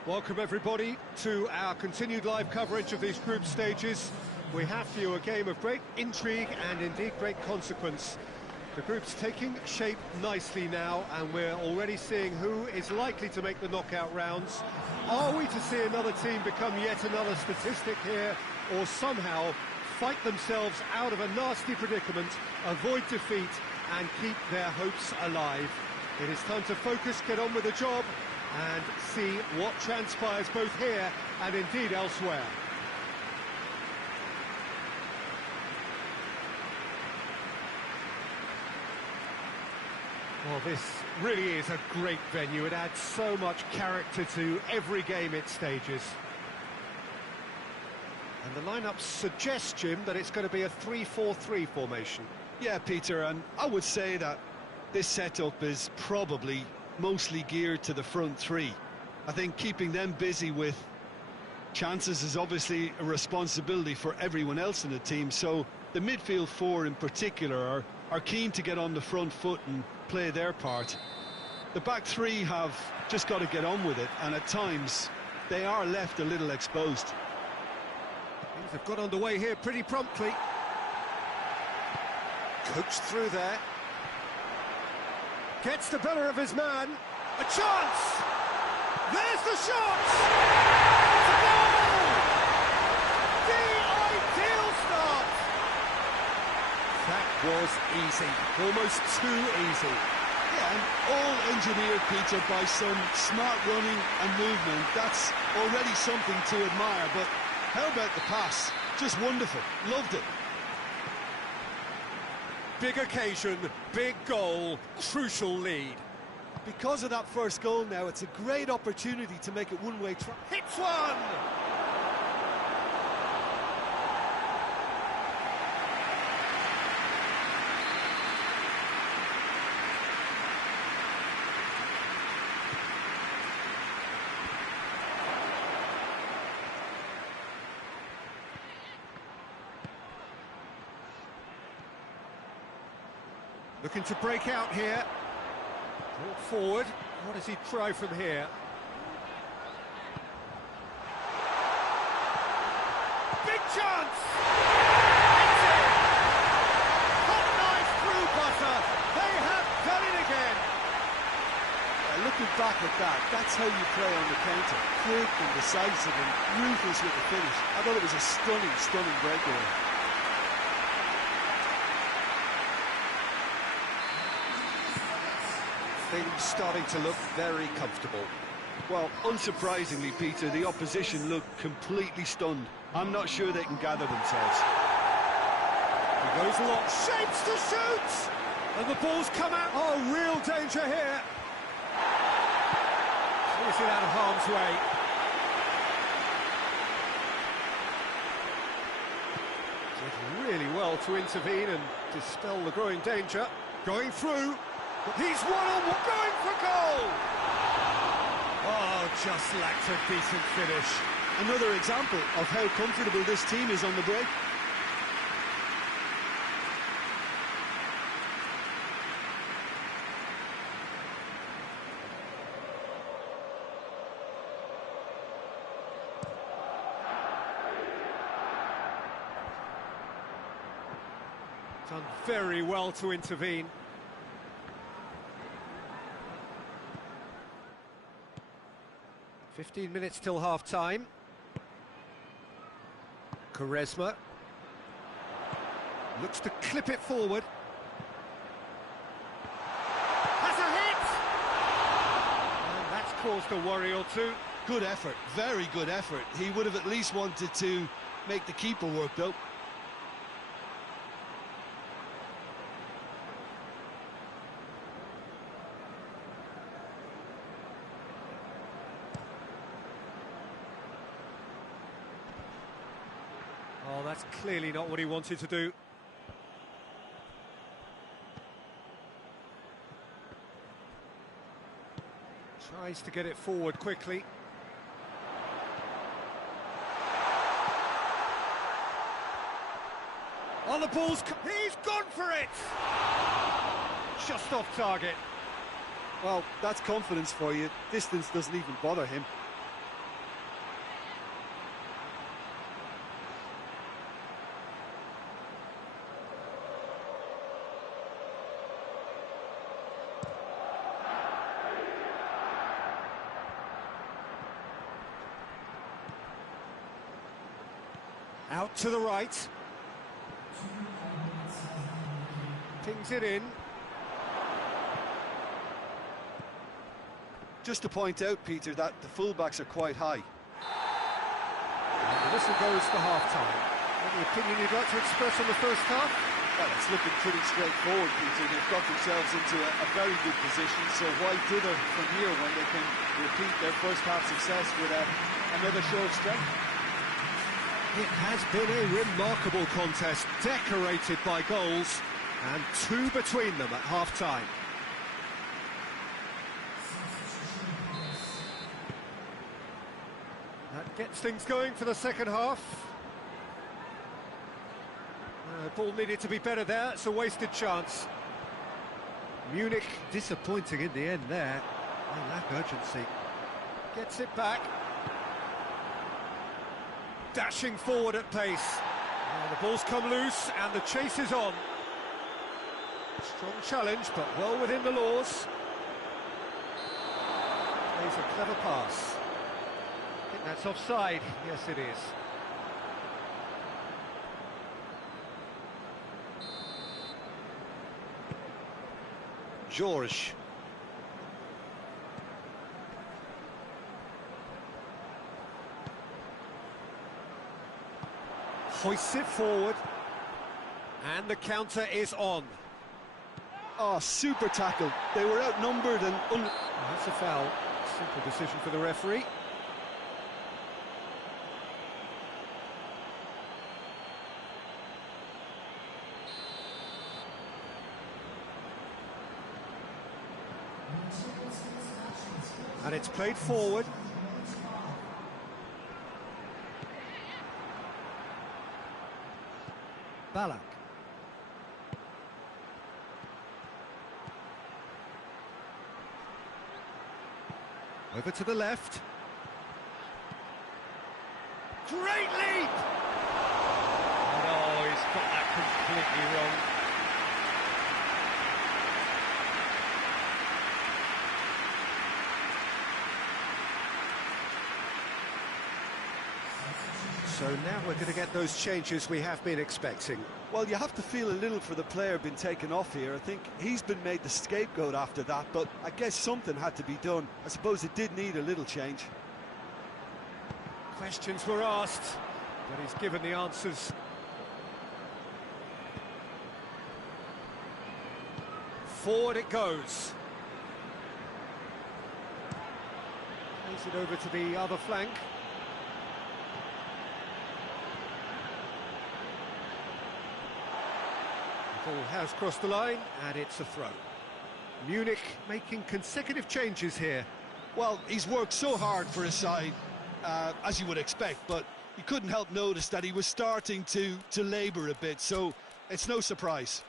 Welcome everybody to our continued live coverage of these group stages. We have for you a game of great intrigue and indeed great consequence. The group's taking shape nicely now, and we're already seeing who is likely to make the knockout rounds. Are we to see another team become yet another statistic here, or somehow fight themselves out of a nasty predicament, avoid defeat and keep their hopes alive? It is time to focus, get on with the job, and see what transpires both here and indeed elsewhere. Well, this really is a great venue. It adds so much character to every game it stages. And the lineup suggests, Jim, that it's going to be a 3-4-3 formation. Yeah, Peter, and I would say that this setup is probably mostly geared to the front three. I think keeping them busy with chances is obviously a responsibility for everyone else in the team, so the midfield four in particular are keen to get on the front foot and play their part. The back three have just got to get on with it, and at times they are left a little exposed. Things have got underway here pretty promptly. Coached through there. Gets the better of his man. A chance! There's the shot! It's a goal! The ideal start! That was easy. Almost too easy. Yeah, and all engineered, Peter, by some smart running and movement. That's already something to admire, but how about the pass? Just wonderful. Loved it. Big occasion, big goal, crucial lead. Because of that first goal now, it's a great opportunity to make it one-way traffic. Hits one! Looking to break out here. Brought forward. What does he try from here? Big chance! It's in! Hot knife through butter. They have done it again. Looking back at that, that's how you play on the counter. Quick and decisive and ruthless with the finish. I thought it was a stunning, stunning breakaway. Things starting to look very comfortable. Well, unsurprisingly, Peter, the opposition look completely stunned. I'm not sure they can gather themselves. He goes long, shapes to shoot! And the ball's come out. Oh, real danger here. Clears it out of harm's way. Did really well to intervene and dispel the growing danger. Going through. He's one on one, going for goal! Oh, just lacked a decent finish. Another example of how comfortable this team is on the break. Done very well to intervene. "15 minutes till half-time. Quaresma looks to clip it forward. Has a hit! And that's caused a worry or two. Good effort, very good effort. He would have at least wanted to make the keeper work, though. Oh, that's clearly not what he wanted to do. Tries to get it forward quickly. On the ball's... He's gone for it! Just off target. Well, that's confidence for you. Distance doesn't even bother him. Out to the right. Pings it in. Just to point out, Peter, that the fullbacks are quite high. And the whistle goes for half-time. Any opinion you'd like to express on the first half? Well, it's looking pretty straightforward, Peter. They've got themselves into a very good position, so why dither from here when they can repeat their first half success with another show of strength? It has been a remarkable contest, decorated by goals, and two between them at half-time. That gets things going for the second half. Ball needed to be better there, it's a wasted chance. Munich disappointing in the end there. They lack urgency. Gets it back. Dashing forward at pace. The ball's come loose and the chase is on. Strong challenge, but well within the laws. Plays a clever pass. I think that's offside. Yes, it is. George. Hoists it forward. And the counter is on. Oh, super tackle. They were outnumbered and... That's a foul. Simple decision for the referee. And it's played forward. Ballack. Over to the left. Great leap! Oh, he's got that completely wrong. So now we're going to get those changes we have been expecting. Well, you have to feel a little for the player being taken off here. I think he's been made the scapegoat after that, but I guess something had to be done. I suppose it did need a little change. Questions were asked, but he's given the answers. Forward it goes. Plays it over to the other flank. Ball has crossed the line, and it's a throw. Munich making consecutive changes here. Well, he's worked so hard for his side, as you would expect, but you couldn't help notice that he was starting to labour a bit, so it's no surprise.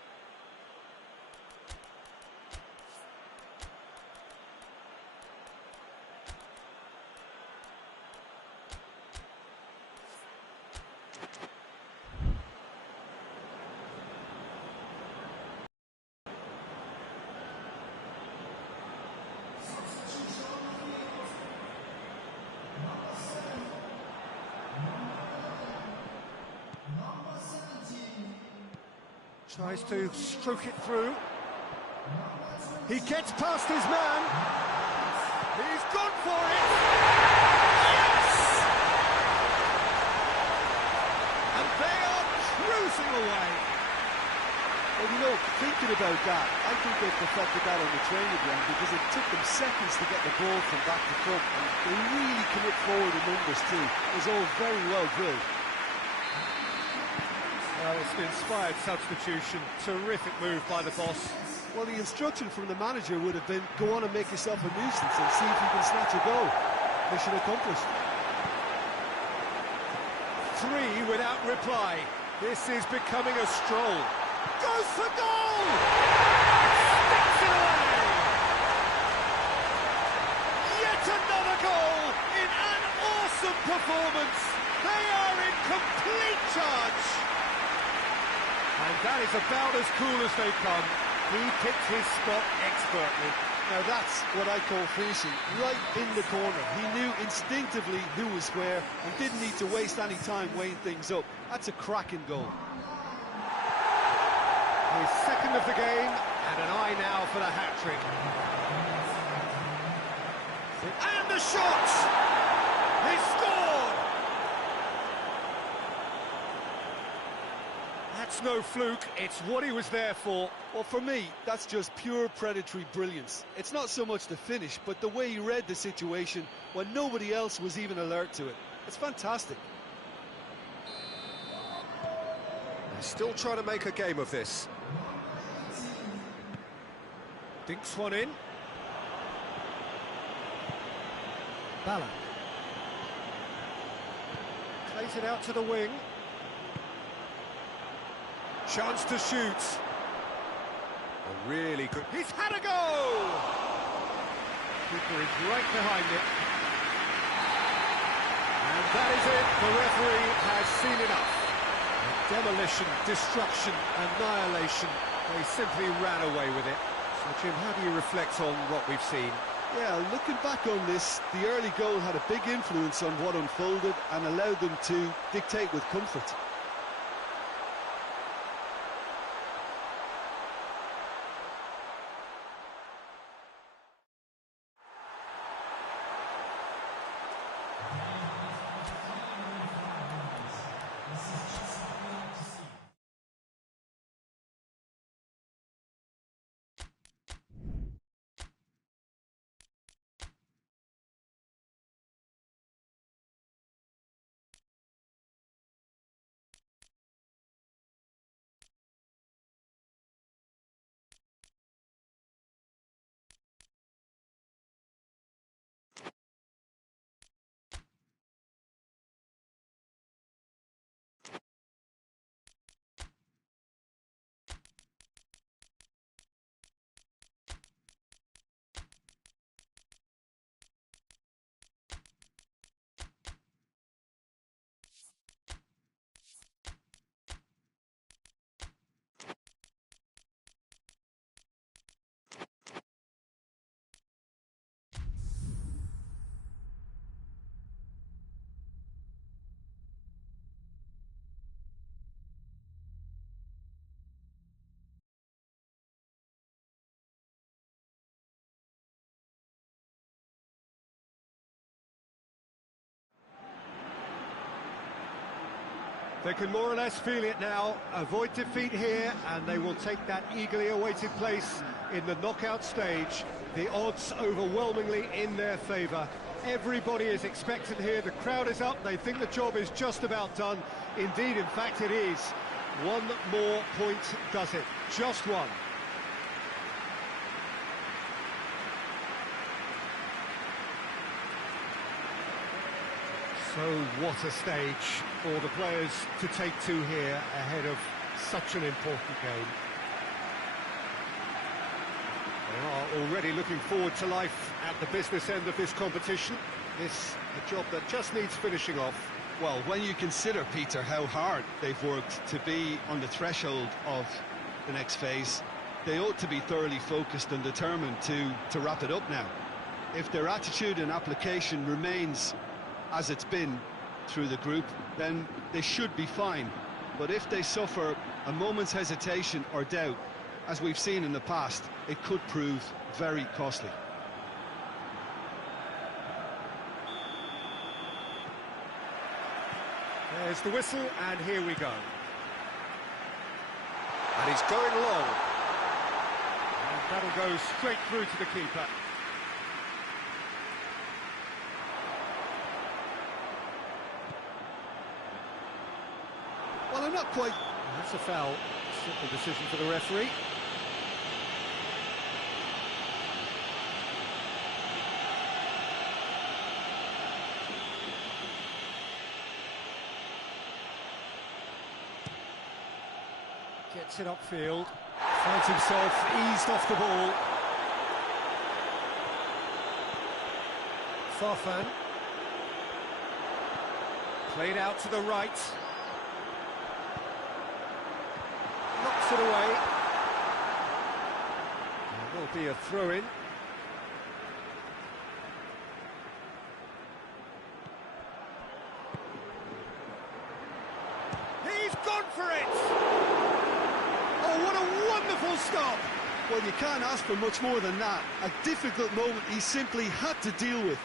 Tries to stroke it through. He gets past his man. He's gone for it. Yes! And they are cruising away. Well, you know, thinking about that, I think they perfected that on the training ground because it took them seconds to get the ball from back to front, and they really commit forward in numbers too. It was all very well drilled. Well, it's an inspired substitution. Terrific move by the boss. Well, the instruction from the manager would have been, go on and make yourself a nuisance and see if you can snatch a goal. Mission accomplished. 3 without reply. This is becoming a stroll. Goes for goal! Sticks it away! Yet another goal in an awesome performance. They are in complete charge. And that is about as cool as they come. He picked his spot expertly. Now that's what I call finishing, right in the corner. He knew instinctively who was where and didn't need to waste any time weighing things up. That's a cracking goal. His second of the game, and an eye now for the hat-trick. And the shot! He scored! That's no fluke, it's what he was there for. Well, for me, that's just pure predatory brilliance. It's not so much the finish, but the way he read the situation when nobody else was even alert to it. It's fantastic. They're still trying to make a game of this. Dinks one in. Bala. Plays it out to the wing. Chance to shoot. A really good... He's had a go! Keeper is right behind it. And that is it. The referee has seen enough. Demolition, destruction, annihilation. They simply ran away with it. So, Jim, how do you reflect on what we've seen? Yeah, looking back on this, the early goal had a big influence on what unfolded and allowed them to dictate with comfort. They can more or less feel it now, avoid defeat here, and they will take that eagerly awaited place in the knockout stage. The odds overwhelmingly in their favour. Everybody is expectant here, the crowd is up, they think the job is just about done. Indeed, in fact, it is. One more point does it, just one. So what a stage for the players to take to here ahead of such an important game. They are already looking forward to life at the business end of this competition. This a job that just needs finishing off. Well, when you consider, Peter, how hard they've worked to be on the threshold of the next phase, they ought to be thoroughly focused and determined to wrap it up now. If their attitude and application remains as it's been through the group, then they should be fine. But if they suffer a moment's hesitation or doubt, as we've seen in the past, it could prove very costly. There's the whistle, and here we go. And he's going long. And that'll go straight through to the keeper. Well, I'm not quite... That's a foul. Simple decision for the referee. Gets it upfield, finds himself eased off the ball. Farfan. Played out to the right. Knocks it away. There will be a throw-in. He's gone for it! Oh, what a wonderful stop! Well, you can't ask for much more than that. A difficult moment he simply had to deal with.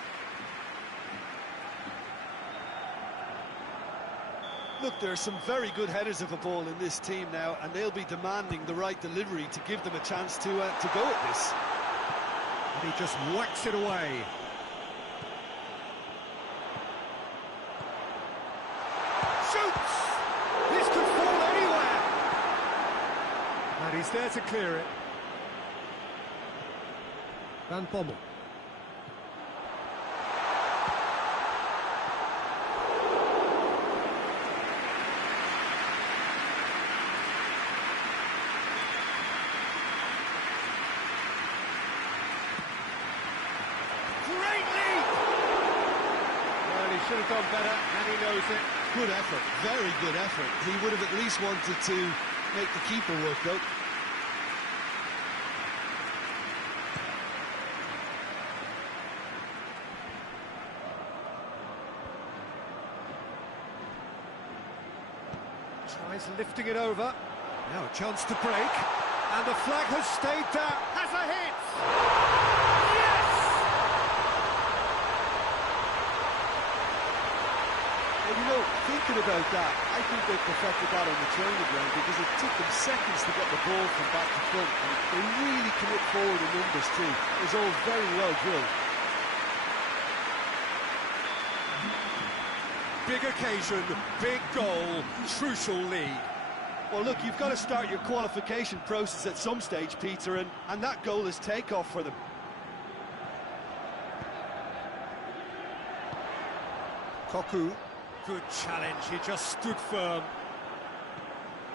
Look, there are some very good headers of a ball in this team now, and they'll be demanding the right delivery to give them a chance to go at this. And he just whacks it away. Shoots! This could fall anywhere! And he's there to clear it. Van Bommel. Should have done better, and he knows it. Good effort, very good effort. He would have at least wanted to make the keeper work, though. Tries lifting it over. Now a chance to break. And the flag has stayed down. Has a hit! You know, thinking about that, I think they perfected that on the training ground because it took them seconds to get the ball from back to front, and they really commit forward in numbers too. It was all very well drilled. Big occasion, big goal, crucial lead. Well, look, you've got to start your qualification process at some stage, Peter, and that goal is takeoff for them. Koku. Good challenge, he just stood firm.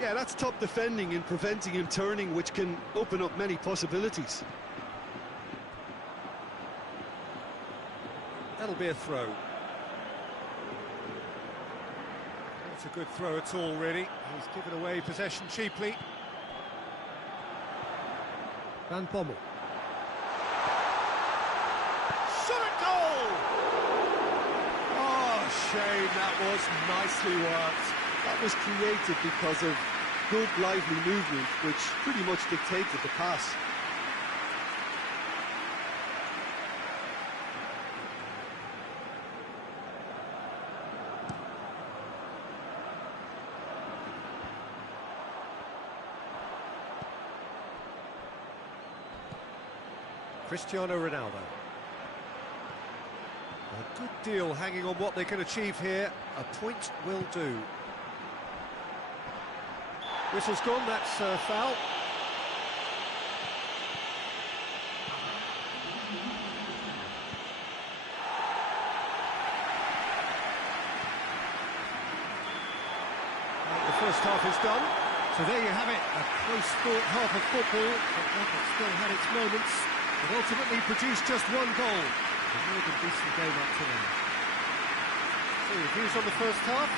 Yeah, that's top defending and preventing him turning, which can open up many possibilities. That'll be a throw. Not a good throw at all, really. He's given away possession cheaply. Van Bommel. Shot at goal! Shame, that was nicely worked. That was created because of good, lively movement, which pretty much dictated the pass. Cristiano Ronaldo. A good deal hanging on what they can achieve here. A point will do. Whistle's gone, that's foul. The first half is done. So there you have it, a close-fought half of football, but effort still had its moments. It ultimately produced just one goal. A more than decent game up to now. So your views on the first half?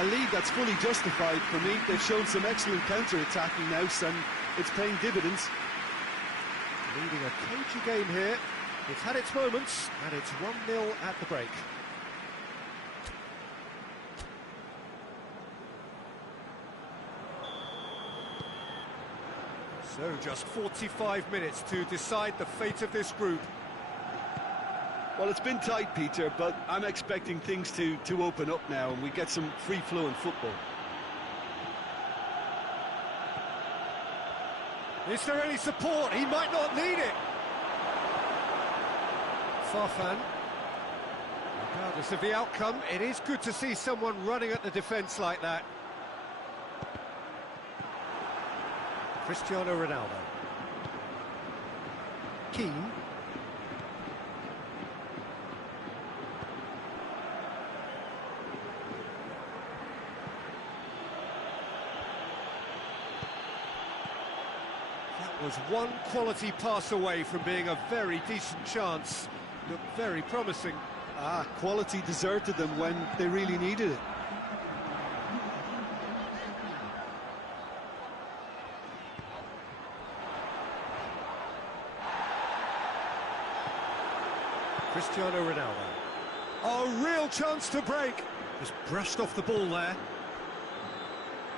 A lead that's fully justified for me. They've shown some excellent counter-attacking now, and it's paying dividends. Leading a cagey game here. It's had its moments, and it's 1-0 at the break. So just 45 minutes to decide the fate of this group. Well, it's been tight, Peter, but I'm expecting things to open up now and we get some free-flowing football. Is there any support? He might not need it. Farfan. Regardless of the outcome, it is good to see someone running at the defence like that. Cristiano Ronaldo. Keane. That was one quality pass away from being a very decent chance. Looked very promising. Quality deserted them when they really needed it. Cristiano Ronaldo. Oh, real chance to break. Just brushed off the ball there.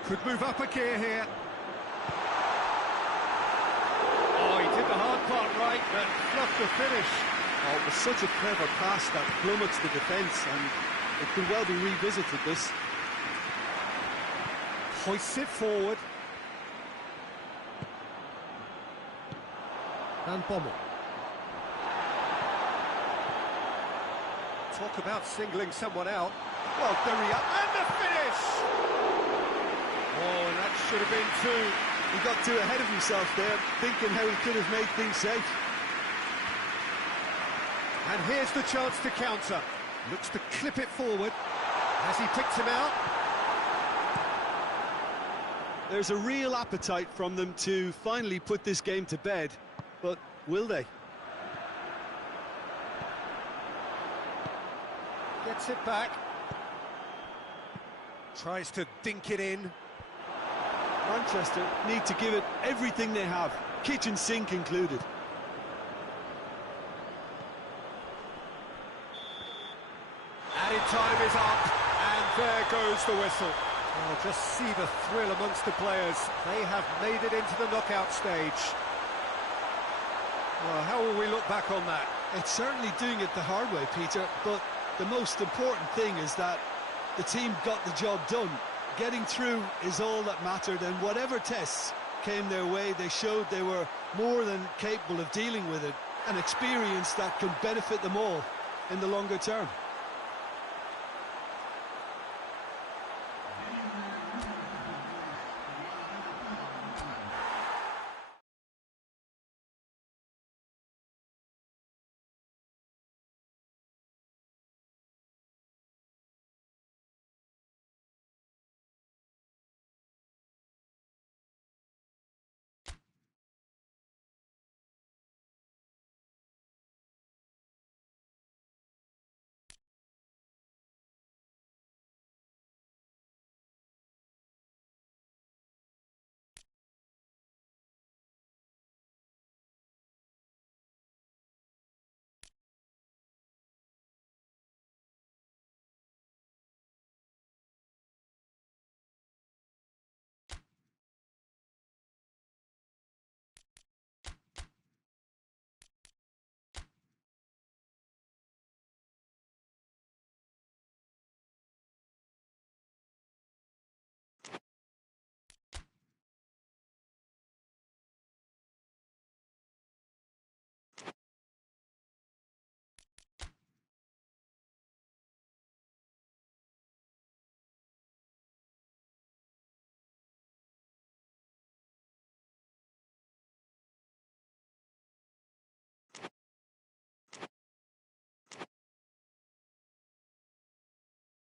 Could move up a gear here. Oh, he did the hard part right, but fluffed the finish. Oh, it was such a clever pass that plummets the defence, and it could well be revisited, this. Hoists it forward. And Bommel. Talk about singling someone out. Well, there he is, and the finish! Oh, and that should have been two. He got too ahead of himself there, thinking how he could have made things safe. And here's the chance to counter. Looks to clip it forward. Has he picked him out? There's a real appetite from them to finally put this game to bed, but will they? Gets it back. Tries to dink it in. Manchester need to give it everything they have, kitchen sink included. Added time is up, and there goes the whistle. Well, just see the thrill amongst the players. They have made it into the knockout stage. Well, how will we look back on that? It's certainly doing it the hard way, Peter, but the most important thing is that the team got the job done. Getting through is all that mattered, and whatever tests came their way, they showed they were more than capable of dealing with it. An experience that can benefit them all in the longer term.